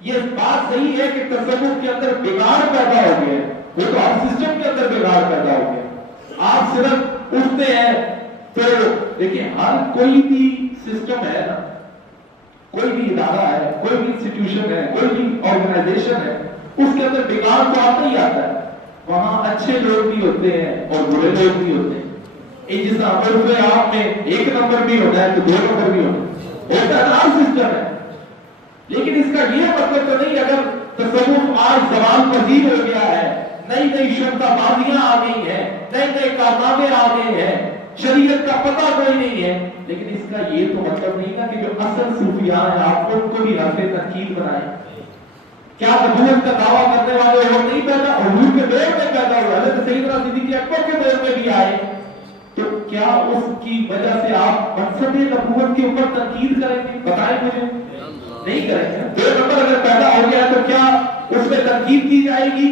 یہ بات صحیح ہے کہ تصوف کے اندر بگاڑ پیدا ہو گیا وہ تو ہر سسٹم کے اندر بگاڑ پیدا ہو گیا. آپ صرف اٹھتے ہیں تو دیکھیں ہر کوئی بھی سسٹم ہے نا کوئی بھی ادارہ ہے کوئی بھی انسٹیٹیوشن ہے کوئی بھی آرگنائزیشن ہے اس کے اندر بگاڑ تو آتا ہی آتا ہے. وہاں اچھے لوگ بھی ہوتے ہیں اور برے لوگ بھی ہوتے ہیں. جس عرف آپ میں ایک نمبر بھی ہوتا ہے تو دو نمبر بھی ہوتا ہے ہر سسٹم ہے. لیکن اس کا یہ مطلب تو نہیں اگر تصوف آج زبان پذیر ہو گیا ہے نئی نئی شبدہ بازیاں آ گئی ہیں نئے نئے کارنامے آ گئے ہیں شریعت کا پتہ کوئی نہیں ہے لیکن اس کا یہ تو مطلب نہیں نا کہ جو اصل صوفیاء ہیں آپ ان کو بھی رفع تنقید بنائیں. کیا نبوت کا دعویٰ کرنے والے وہ نہیں پیدا حضور کے دور میں پیدا ہوئے حضرت سیدنا صدیق اکبر کے دور میں بھی آئے تو کیا اس کی وجہ سے آپ منصب نبوت کے اوپر تنقید کریں گے؟ بتائیں مجھے. نہیں کریں گے. دو نمبر اگر پیدا ہو گیا تو کیا اس میں تنقید کی جائے گی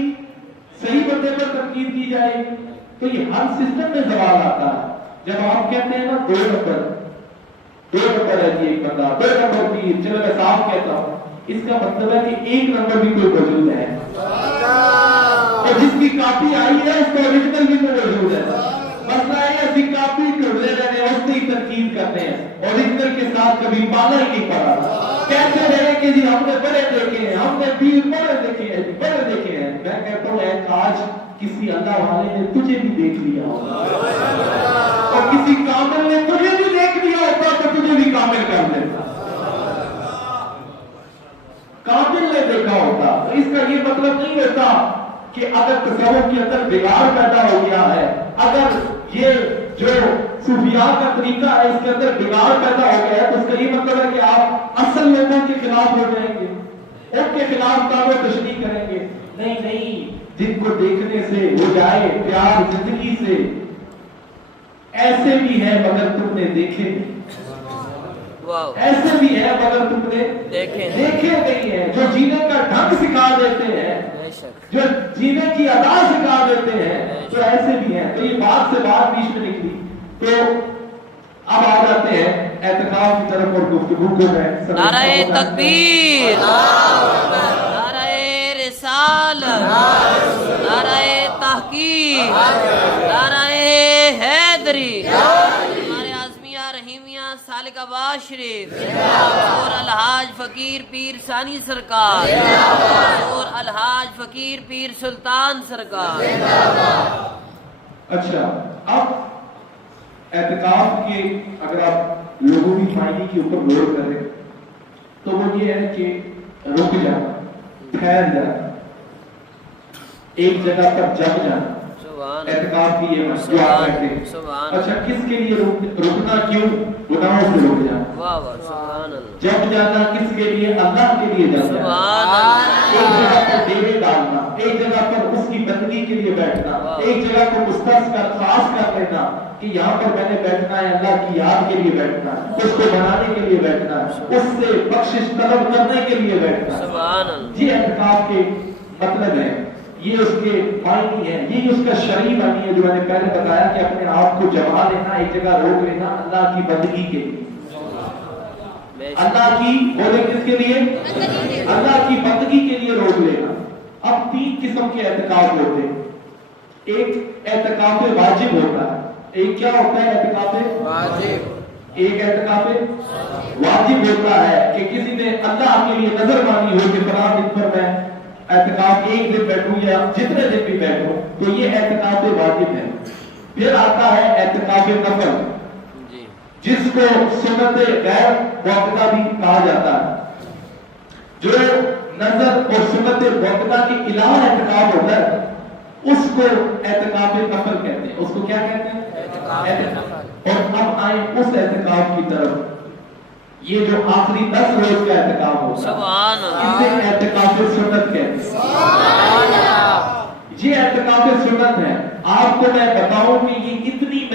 صحیح بندے پر تنقید کی جائے گی. تو یہ ہر سسٹم میں سوال آتا ہے جب آپ کہتے ہیں نا دو نمبر ہے جی ایک بندہ دو نمبر بھی چلو میں صاف کہتا ہوں اس کا مطلب ہے کہ ایک نمبر بھی کوئی موجود ہے اور جس کی کاپی آئی ہے اس کا اوریجنل بھی کوئی موجود ہے. مسئلہ ہے اسی کاپی ڈھونڈنے رہے ہیں اس کی تنقید کرتے ہیں اوریجنل کے ساتھ کبھی پالا ہی نہیں پڑا. کیسے رہے کہ جی ہم نے بڑے دیکھے ہیں ہم نے پیر بڑے دیکھے ہیں بڑے دیکھے ہیں. میں کہتا ہوں اے کاش کسی اللہ والے نے تجھے بھی دیکھ لیا ہوگا اور کسی کامل نے تجھے بھی دیکھ لیا ہوتا تو تجھے بھی کامل کر دیتا. کامل نے دیکھا ہوتا. اس کا یہ مطلب نہیں ہوتا کہ اگر تصوف کے اندر بگاڑ پیدا ہو گیا ہے اگر یہ جو صوفیاء کا طریقہ ہے اس کے اندر بگاڑ پیدا ہو گیا ہے تو اس کا یہ مطلب ہے کہ آپ اصل لوگوں کے خلاف ہو جائیں گے ان کے خلاف دعوے تشریح کریں گے. نہیں جن کو دیکھنے سے ہو جائے پیار زندگی سے ایسے بھی ہیں مگر تم نے دیکھے نہیں ایسے بھی ہیں مگر تم نے دیکھے نہیں ہیں جو جینے کا ڈھنگ سکھا دیتے ہیں جو جینے کی ادا سکھا دیتے ہیں تو ایسے بھی ہیں. تو یہ بات سے بات بیچ میں نکلی تو اب آ جاتے ہیں اعتکاف کی طرف اور گفتگو کو میں نعرہ تکبیر نعرہ رسالت نعرہ تحقیق نعرہ حیدری ہمارے عظمیہ رحیمیہ سالک آباد شریف اور الحاج فقیر پیر ثانی سرکار اور الحاج فقیر پیر سلطان سرکار. اچھا اب اعتکاف کے اگر آپ لوگوں کی معنی کے اوپر غور کریں تو وہ یہ ہے کہ رک جانا ٹھہر جانا ایک جگہ پر جم جانا اعتکاف کی یہ جو آپ کہتے ہیں. اچھا کس کے لیے رکنا کیوں گناہوں سے رک جانا جب جانا کس کے لیے اللہ کے لیے جانا ایک جگہ پر ڈیرے ڈالنا ایک جگہ پر اس کی بندگی کے لیے بیٹھنا ایک جگہ کو مختص کر خاص کر لینا کہ یہاں پر میں نے بیٹھنا ہے اللہ کی یاد کے لیے بیٹھنا اس کو بنانے کے لیے بیٹھنا اس سے بخشش طلب کرنے کے لیے بیٹھنا. یہ اعتکاف کے مطلب ہے یہ اس کے معنی ہے یہ اس کا شرعی معنی ہے جو میں نے پہلے بتایا کہ اپنے آپ کو جما لینا ایک جگہ روک لینا اللہ کی بندگی کے لیے اللہ کی بولے کس کے لیے اللہ کی بندگی کے لیے روک لینا. اب تین قسم کے اعتکاف ہوتے ہیں. ایک اعتکاف واجب ہوتا ہے ایک کیا ہوتا ہے اعتکاف واجب ایک اعتکاف واجب ہوتا ہے کہ کسی نے اللہ کے لیے نظر مانی ہو کہ فلاں دن پر میں اعتکاف ایک دن بیٹھوں یا جتنے دن بھی بیٹھوں تو یہ اعتکاف واجب ہے. پھر آتا ہے اعتکاف نفل جس کو سنت غیر موقدہ بھی کہا جاتا ہے جو نظر اور سنت موقدہ کے علاوہ اعتکاف ہوتا ہے اس کو اعتکاف نفل کہتے ہیں. اس کو کیا کہتے ہیں اور اب آئیں اس اعتکاف کی طرف یہ جو آخری 10 روز کا اعتکاف ہوتا ہے اسے اعتکاف سنت کہتے ہیں. یہ اعتکاف سنت ہے. آپ کو میں بتاؤں کہ یہ اتنی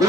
2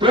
2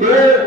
2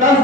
10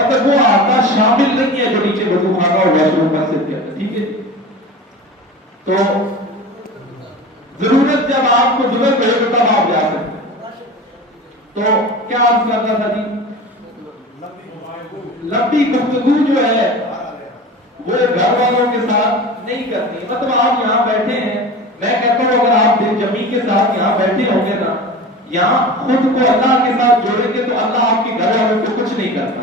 مطلب وہ آتا شامل نہیں ہے جو نیچے وضو خانہ اور واش روم مسجد کے اندر. ٹھیک ہے. تو ضرورت جب آپ کو ضرورت ہے تو تب آپ جا سکتے. تو کیا عرض کرنا تھا جی؟ لمبی گفتگو جو ہے وہ گھر والوں کے ساتھ نہیں کرنی. مطلب آپ یہاں بیٹھے ہیں, میں کہتا ہوں اگر آپ دل جمی کے ساتھ یہاں بیٹھے ہوں گے نا, یہاں خود کو اللہ کے ساتھ جوڑیں گے تو اللہ آپ کے گھر والوں کو کچھ نہیں کرتا,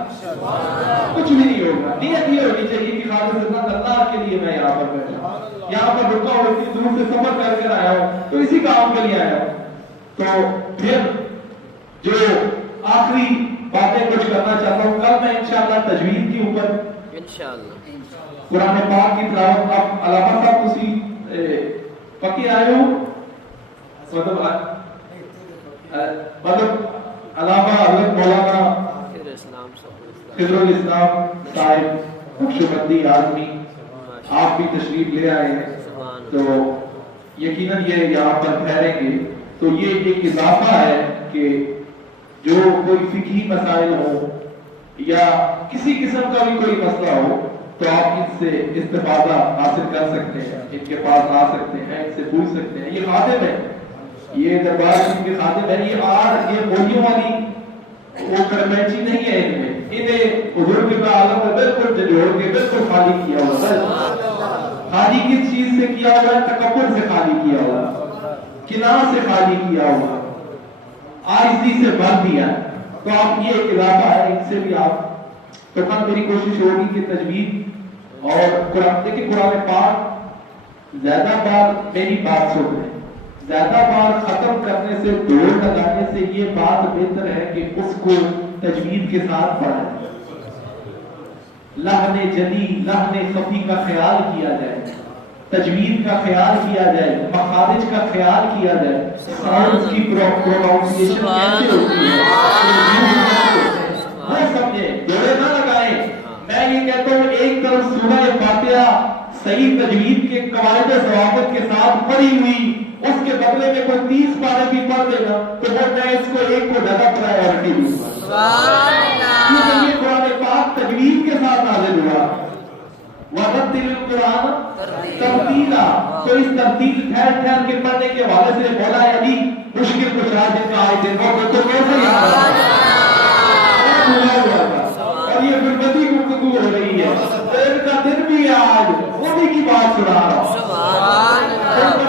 کچھ بھی نہیں ہوگا. نیت یہ ہونی چاہیے کہ خالص اللہ کے لیے میں یہاں پر بیٹھا ہوں, یہاں پر رکا ہوں, اتنی دور سے سفر کر کے آیا ہوں, تو اسی کام کے لیے آیا ہوں. تو پھر جو آخری باتیں کچھ کرنا چاہتا ہوں, کل میں انشاءاللہ تجوید کے اوپر انشاءاللہ قرآن پاک کی تلاوت. اب علامہ صاحب اسی پکی آئے ہو, مطلب علامہ حضرت مولانا خضر الاسلام صاحب نقشبندی آدمی, آپ بھی تشریف لے آئے ہیں, تو یقیناً یہ یہاں پر ٹھہریں گے. تو یہ ایک اضافہ ہے کہ جو کوئی فقہی مسائل ہو یا کسی قسم کا بھی کوئی مسئلہ ہو تو آپ ان سے استفادہ حاصل کر سکتے ہیں, ان کے پاس آ سکتے ہیں, ان سے پوچھ سکتے ہیں. یہ خادم ہے, یہ دربار ان کے خادم ہے. یہ آج یہ بولیوں والی وہ کرمیچی نہیں ہے, ان میں انہیں حضور کے عالم میں بالکل جوڑ کے بالکل خالی کیا ہوا ہے. خالی کس چیز سے کیا ہوا ہے؟ تکبر سے خالی کیا ہوا ہے, کنار سے خالی کیا ہوا ہے, عاجزی سے بھر دیا. تو آپ یہ ایک اضافہ ہے, ان سے بھی آپ. تو کل میری کوشش ہوگی کہ تجوید اور قرآن, دیکھیں قرآن پاک زیادہ بار میری بات سن لیں, زیادہ بار ختم کرنے سے, دوڑ لگانے سے یہ بات بہتر ہے کہ اس کو تجوید کے ساتھ پڑھیں. لحن جلی لحن خفی کا خیال کیا جائے, تجوید کا خیال کیا جائے, مخارج کا خیال کیا جائے, ساؤنڈ کی پروناؤنسیشن کیسے ہوتی ہے وہ سمجھے, جوڑے نہ لگائیں. میں یہ کہتا ہوں ایک طرف سورہ فاتحہ صحیح تجوید کے قواعد ضوابط کے ساتھ پڑھی ہوئی, اس کے بدلے میں کوئی 30 پارے بھی پڑھ دے گا تو وہ میں اس کو ایک کو زیادہ پرائیورٹی دوں گا, کیونکہ یہ قرآن پاک تجوید کے ساتھ نازل ہوا. وَرَتِّلِ الْقُرْآنَ تَرْتِیلًا, تو اس ترتیل ٹھہر ٹھہر کے پڑھنے کے حوالے سے مولا علی مشکل کشا جن کا آئے جن کو تو کیسے یاد اور یہ غربتی گفتگو ہو رہی ہے. ان کا دن بھی آج انہی کی بات سنا رہا ہوں.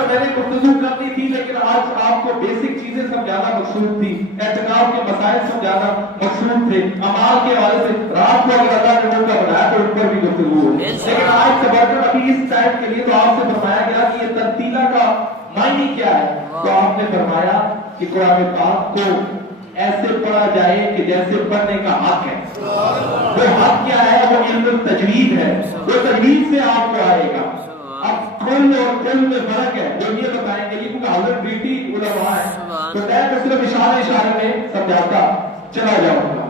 میں نے گفتگو کرنی تھی لیکن آج آپ کو بیسک چیزیں سمجھانا مقصود تھی, اعتکاف کے مسائل سمجھانا مقصود تھے, اعمال کے حوالے سے. رات کو اگر اللہ نے موقع بنایا تو ان پر بھی گفتگو ہو, لیکن آج سے بڑھ کر ابھی اس ٹائم کے لیے تو آپ سے فرمایا گیا کہ یہ ترتیلہ کا معنی کیا ہے. تو آپ نے فرمایا کہ قرآن پاک کو ایسے پڑھا جائے کہ جیسے پڑھنے کا حق ہے. وہ حق کیا ہے؟ وہ علم تجوید ہے, وہ تجوید سے آپ کو آئے گا. اب کل اور کل میں فرق ہے, جو یہ بتائیں گے یہ کیونکہ حضرت بیٹی علماء ہے تو میں تو صرف اشارے میں سمجھاتا چلا جاؤں گا,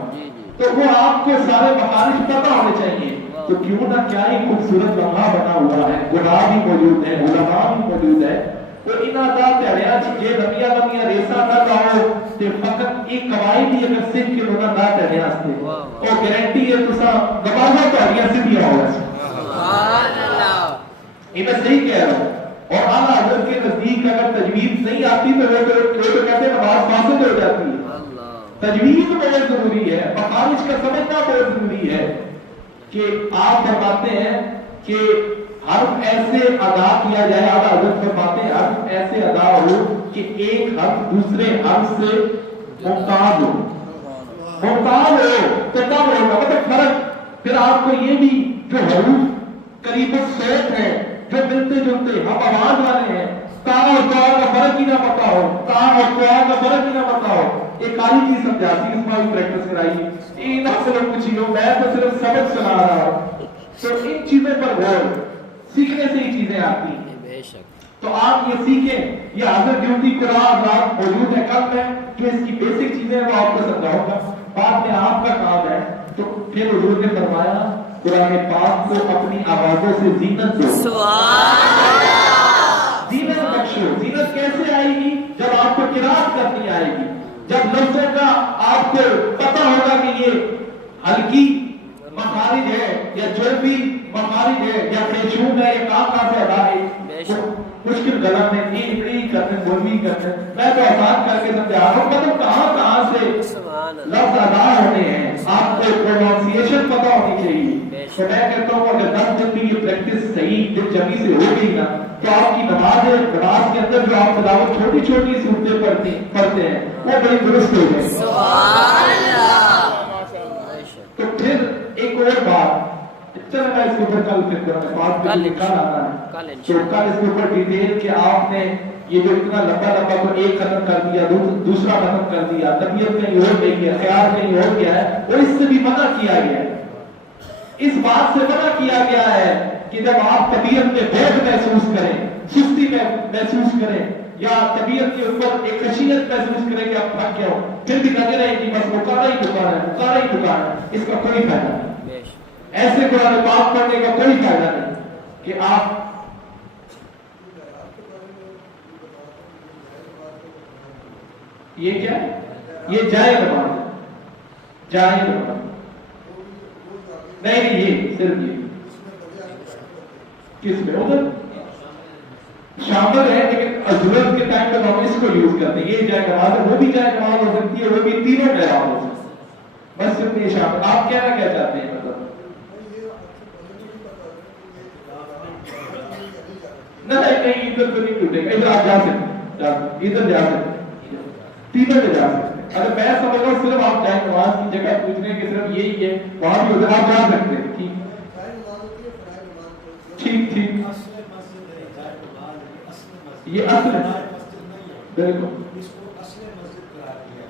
تو وہ آپ کو سارے مخارج پتہ ہونے چاہیے. تو کیوں نہ کیا ہی خوبصورت لمحہ بنا ہوا ہے, گناہ بھی موجود ہے, علماء بھی موجود ہے. تو انہاں دا تیریا چیزیں لمیا ریسا نہ کہو تے فقط ایک قواعد ہی اگر سکھ کے لوگاں دا تیریا استے او گارنٹی ہے تساں نمازاں تہاڈیاں سیدھیاں ہو گئے. سبحان اللہ, یہ میں صحیح کہہ رہا ہوں. اور اعلیٰ حضرت کے نزدیک اگر تجوید نہیں آتی تو وہ تو کہتے ہیں نماز فاسد ہو جاتی ہے. تجوید بہت ضروری ہے, مخارج کا سمجھنا بہت ضروری ہے. کہ آپ فرماتے ہیں کہ حرف ایسے ادا کیا جائے, اعلیٰ حضرت فرماتے ہیں حرف ایسے ادا ہو کہ ایک حرف دوسرے حرف سے ممتاز ہو, ممتاز ہو تو تب ہوگا. مطلب فرق پھر آپ کو یہ بھی جو حروف قریب الصوت ہے, جو ملتے جلتے ہم آواز والے ہیں, تا اور قوا کا فرق ہی نہ پتا ہو, تا اور قوا کا فرق ہی نہ پتا ہو. ایک کالی چیز سمجھاتی اس میں پریکٹس کرائی, یہ نہ صرف کچھ ہو, میں تو صرف سبق سنا رہا ہوں. تو ان چیزوں پر غور, سیکھنے سے ہی چیزیں آتی ہیں. بے شک. تو آپ یہ سیکھیں, یہ حضرت ڈیوٹی قرآن رات موجود ہے. کل میں جو اس کی بیسک چیزیں وہ آپ کو سمجھاؤں گا, بعد میں آپ کا کام ہے. تو پھر حضور نے فرمایا قرآن پاک کو اپنی آوازوں سے زینت دو. زینت بخشو. زینت کیسے آئے گی؟ جب آپ کو قرات کرنی آئے گی, جب لفظوں کا آپ کو پتہ ہوگا کہ یہ ہلکی مخارج ہے یا جو بھی مخارج ہے یا پیشون ہے یا کہاں سے ادا ہے مشکل غلط ہے نہیں کرتے بولوی کرتے میں تو آسان کر کے سمجھا رہا ہوں مطلب کہاں سے لفظ ادا ہونے ہیں آپ کو پروننسیشن پتہ ہونی چاہیے تو میں کہتا ہوں اگر 10 دن کی یہ پریکٹس صحیح دل جمی سے ہو گئی نا تو آپ کی نماز کے اندر جو آپ تلاوت چھوٹی چھوٹی صورتیں پڑھتے ہیں وہ بڑی درست ہو جائے سبحان اللہ. تو پھر ایک اور بات چلے میں اس کے اوپر کل پھر قرآن پاک پہ نکال آنا ہے تو کل اس کے اوپر ڈیٹیل کہ آپ نے یہ جو اتنا لمبا کو ایک ختم کر دیا دوسرا ختم کر دیا طبیعت کہیں اور گئی ہے خیال کہیں اور گیا ہے اور اس سے بھی منع کیا گیا ہے اس بات سے منع کیا گیا ہے کہ جب آپ طبیعت میں بوجھ محسوس کریں سستی میں محسوس کریں یا طبیعت کے اوپر ایک خشیت محسوس کریں کہ آپ تھک گئے ہو پھر بھی لگے رہے کہ بس مکارا ہی دکان ہے اس کا کوئی فائدہ نہیں ایسے قرآن پاک پڑھنے کا کوئی فائدہ نہیں کہ آپ یہ کیا یہ جائے نماز نہیں یہ صرف یہ کس میں ادھر شامل ہے لیکن ضرورت کے ٹائم پر ہم اس کو یوز کرتے ہیں یہ جائے نماز ہے وہ بھی جائے نماز ہو سکتی ہے وہ بھی تینوں جائے ہو سکتی ہے بس صرف یہ شامل آپ کہنا کیا چاہتے ہیں مطلب نہیں ادھر تو نہیں ٹوٹے گا ادھر آپ جا سکتے ادھر جا سکتے تینوں پہ جا سکتے اگر میں سمجھ رہا ہوں صرف آپ جائیں نماز کی جگہ پوچھنے کی صرف یہی ہے وہاں بھی ادھر آپ جا سکتے ہیں ٹھیک یہ اصل ہے بالکل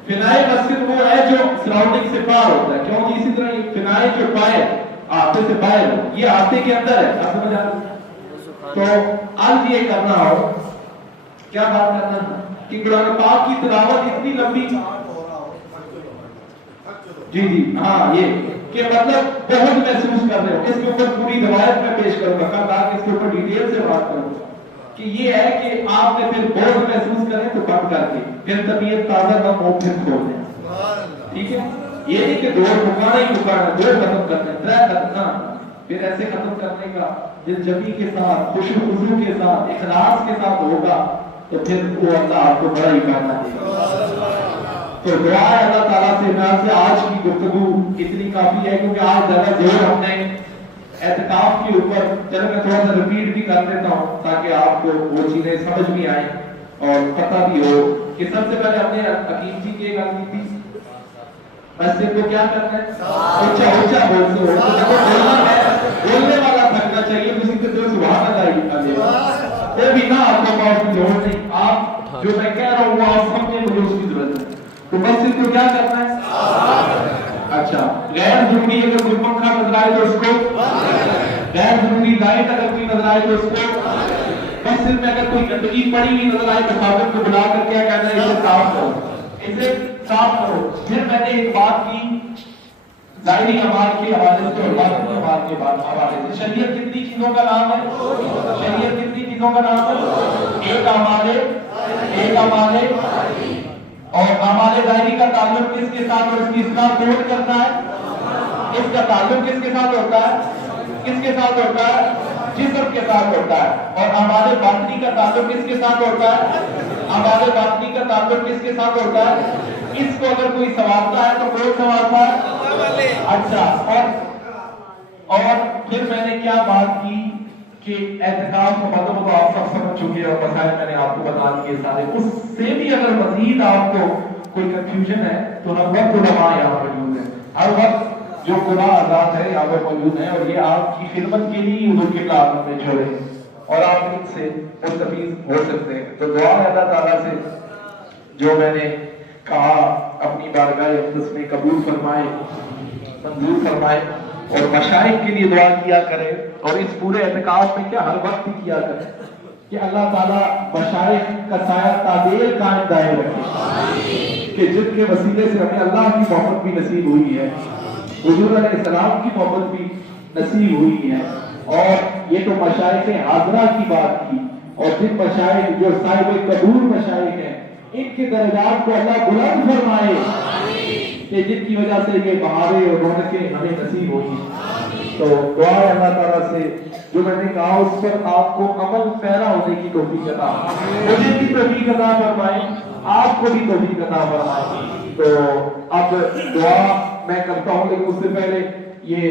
فنائی مسجد وہ ہے جو سراؤنڈنگ سے باہر ہوتا ہے کیوں اسی طرح فنائی جو باہر آتے سے باہر یہ آتے کے اندر ہے آپ سمجھ آ تو آج یہ کرنا ہو کیا بات کرنا کہ قرآن پاک کی تلاوت اتنی لمبی جی ہاں یہ کہ مطلب بہت محسوس کر رہے ہو اس کے اوپر پوری روایت میں پیش کروں گا کل آج اس کے اوپر ڈیٹیل سے بات کروں گا کہ یہ ہے کہ آپ نے پھر بہت محسوس کریں تو بند کر کے پھر طبیعت تازہ نہ ہو پھر کھول دیں ٹھیک ہے یہ نہیں کہ دور مکانا دور ختم کرنا ترے کرنا پھر ایسے ختم کرنے کا دل جمی کے ساتھ خوشو خضو کے ساتھ اخلاص کے ساتھ ہوگا تو پھر وہ اللہ آپ کو بڑا ہی فائدہ دے گا تو دعا ہے اللہ تعالیٰ سے میں سے آج کی گفتگو اتنی کافی ہے کیونکہ آج زیادہ زور ہم نے اعتکاف کے اوپر چلو میں تھوڑا سا ریپیٹ بھی کر دیتا ہوں تاکہ آپ کو وہ چیزیں سمجھ بھی آئیں اور پتہ بھی ہو کہ سب سے پہلے ہم نے حکیم جی کی گل کی تھی مسجد کو کیا کرنا ہے اونچا بولنے والا تھکنا چاہیے کسی کے دل سبحان اللہ وہ بھی نہ آپ کو بہت کی ضرورت نہیں آپ جو میں کہہ رہا ہوں وہ آپ سمجھیں مجھے اس کی ضرورت ہے تو مسجد کو کیا کرنا ہے اچھا غیر ضروری اگر کوئی پنکھا نظر آئے تو اس کو غیر ضروری لائٹ اگر کوئی نظر آئے تو اس کو مسجد میں اگر کوئی گندگی پڑی ہوئی نظر آئے تو خادم کو بلا کر کیا کہنا ہے اسے صاف کرو اسے صاف کرو پھر میں نے ایک بات کی ظاہری اعمال کے حوالے سے اور باطنی اعمال کے حوالے سے شریعت کتنی چیزوں کا نام ہے شریعت کتنی چیزوں کا نام ہے ایک اعمال اور اعمال ظاہری کا تعلق کس کے ساتھ اور اس کی اصلاح کون کرتا ہے اس کا تعلق کس کے ساتھ ہوتا ہے کس کے ساتھ ہوتا ہے جسم کے ساتھ ہوتا ہے اور اعمال باطنی کا تعلق کس کے ساتھ ہوتا ہے اعمال باطنی کا تعلق کس کے ساتھ ہوتا ہے اس کو اگر کوئی سنوارتا ہے تو کون سنوارتا ہے اچھا اور پھر میں نے کیا بات کی کہ اعتکاف کو مطلب تو آپ سب سمجھ چکے اور مسائل میں نے آپ کو بتا دیے سارے اس سے بھی اگر مزید آپ کو کوئی کنفیوژن ہے تو ہر وقت علماء یہاں موجود ہیں ہر وقت جو گناہ آزاد ہے یہاں پر موجود ہیں اور یہ آپ کی خدمت کے لیے حضور کے کلام میں چھوڑے اور آپ ان سے مستفید ہو سکتے ہیں تو دعا ہے اللہ تعالیٰ سے جو میں نے کہا اپنی بارگاہ اقدس میں قبول فرمائے منظور فرمائے اور مشائخ کے لیے دعا کیا کرے اور اس پورے اعتکاف میں کیا ہر وقت بھی کیا کرے کہ اللہ تعالیٰ مشائخ کا سایہ تعدیل قائم دائم رکھے کہ جن کے وسیلے سے ہمیں اللہ کی محبت بھی نصیب ہوئی ہے حضور علیہ السلام کی محبت بھی نصیب ہوئی ہے اور یہ تو مشائخ حاضرہ کی بات کی اور جن مشائخ جو صاحب قبول مشائخ ہیں ان کے درجات کو اللہ بلند فرمائے کہ جن کی وجہ سے یہ بہاریں اور رونقیں ہمیں نصیب ہوئی. تو دعا ہے اللہ تعالیٰ سے جو میں نے کہا اس پر آپ کو عمل پیرا ہونے کی توفیق عطا، مجھے بھی توفیق عطا فرمائے، آپ کو بھی توفیق عطا فرمائے. تو اب دعا میں کرتا ہوں، لیکن اس سے پہلے یہ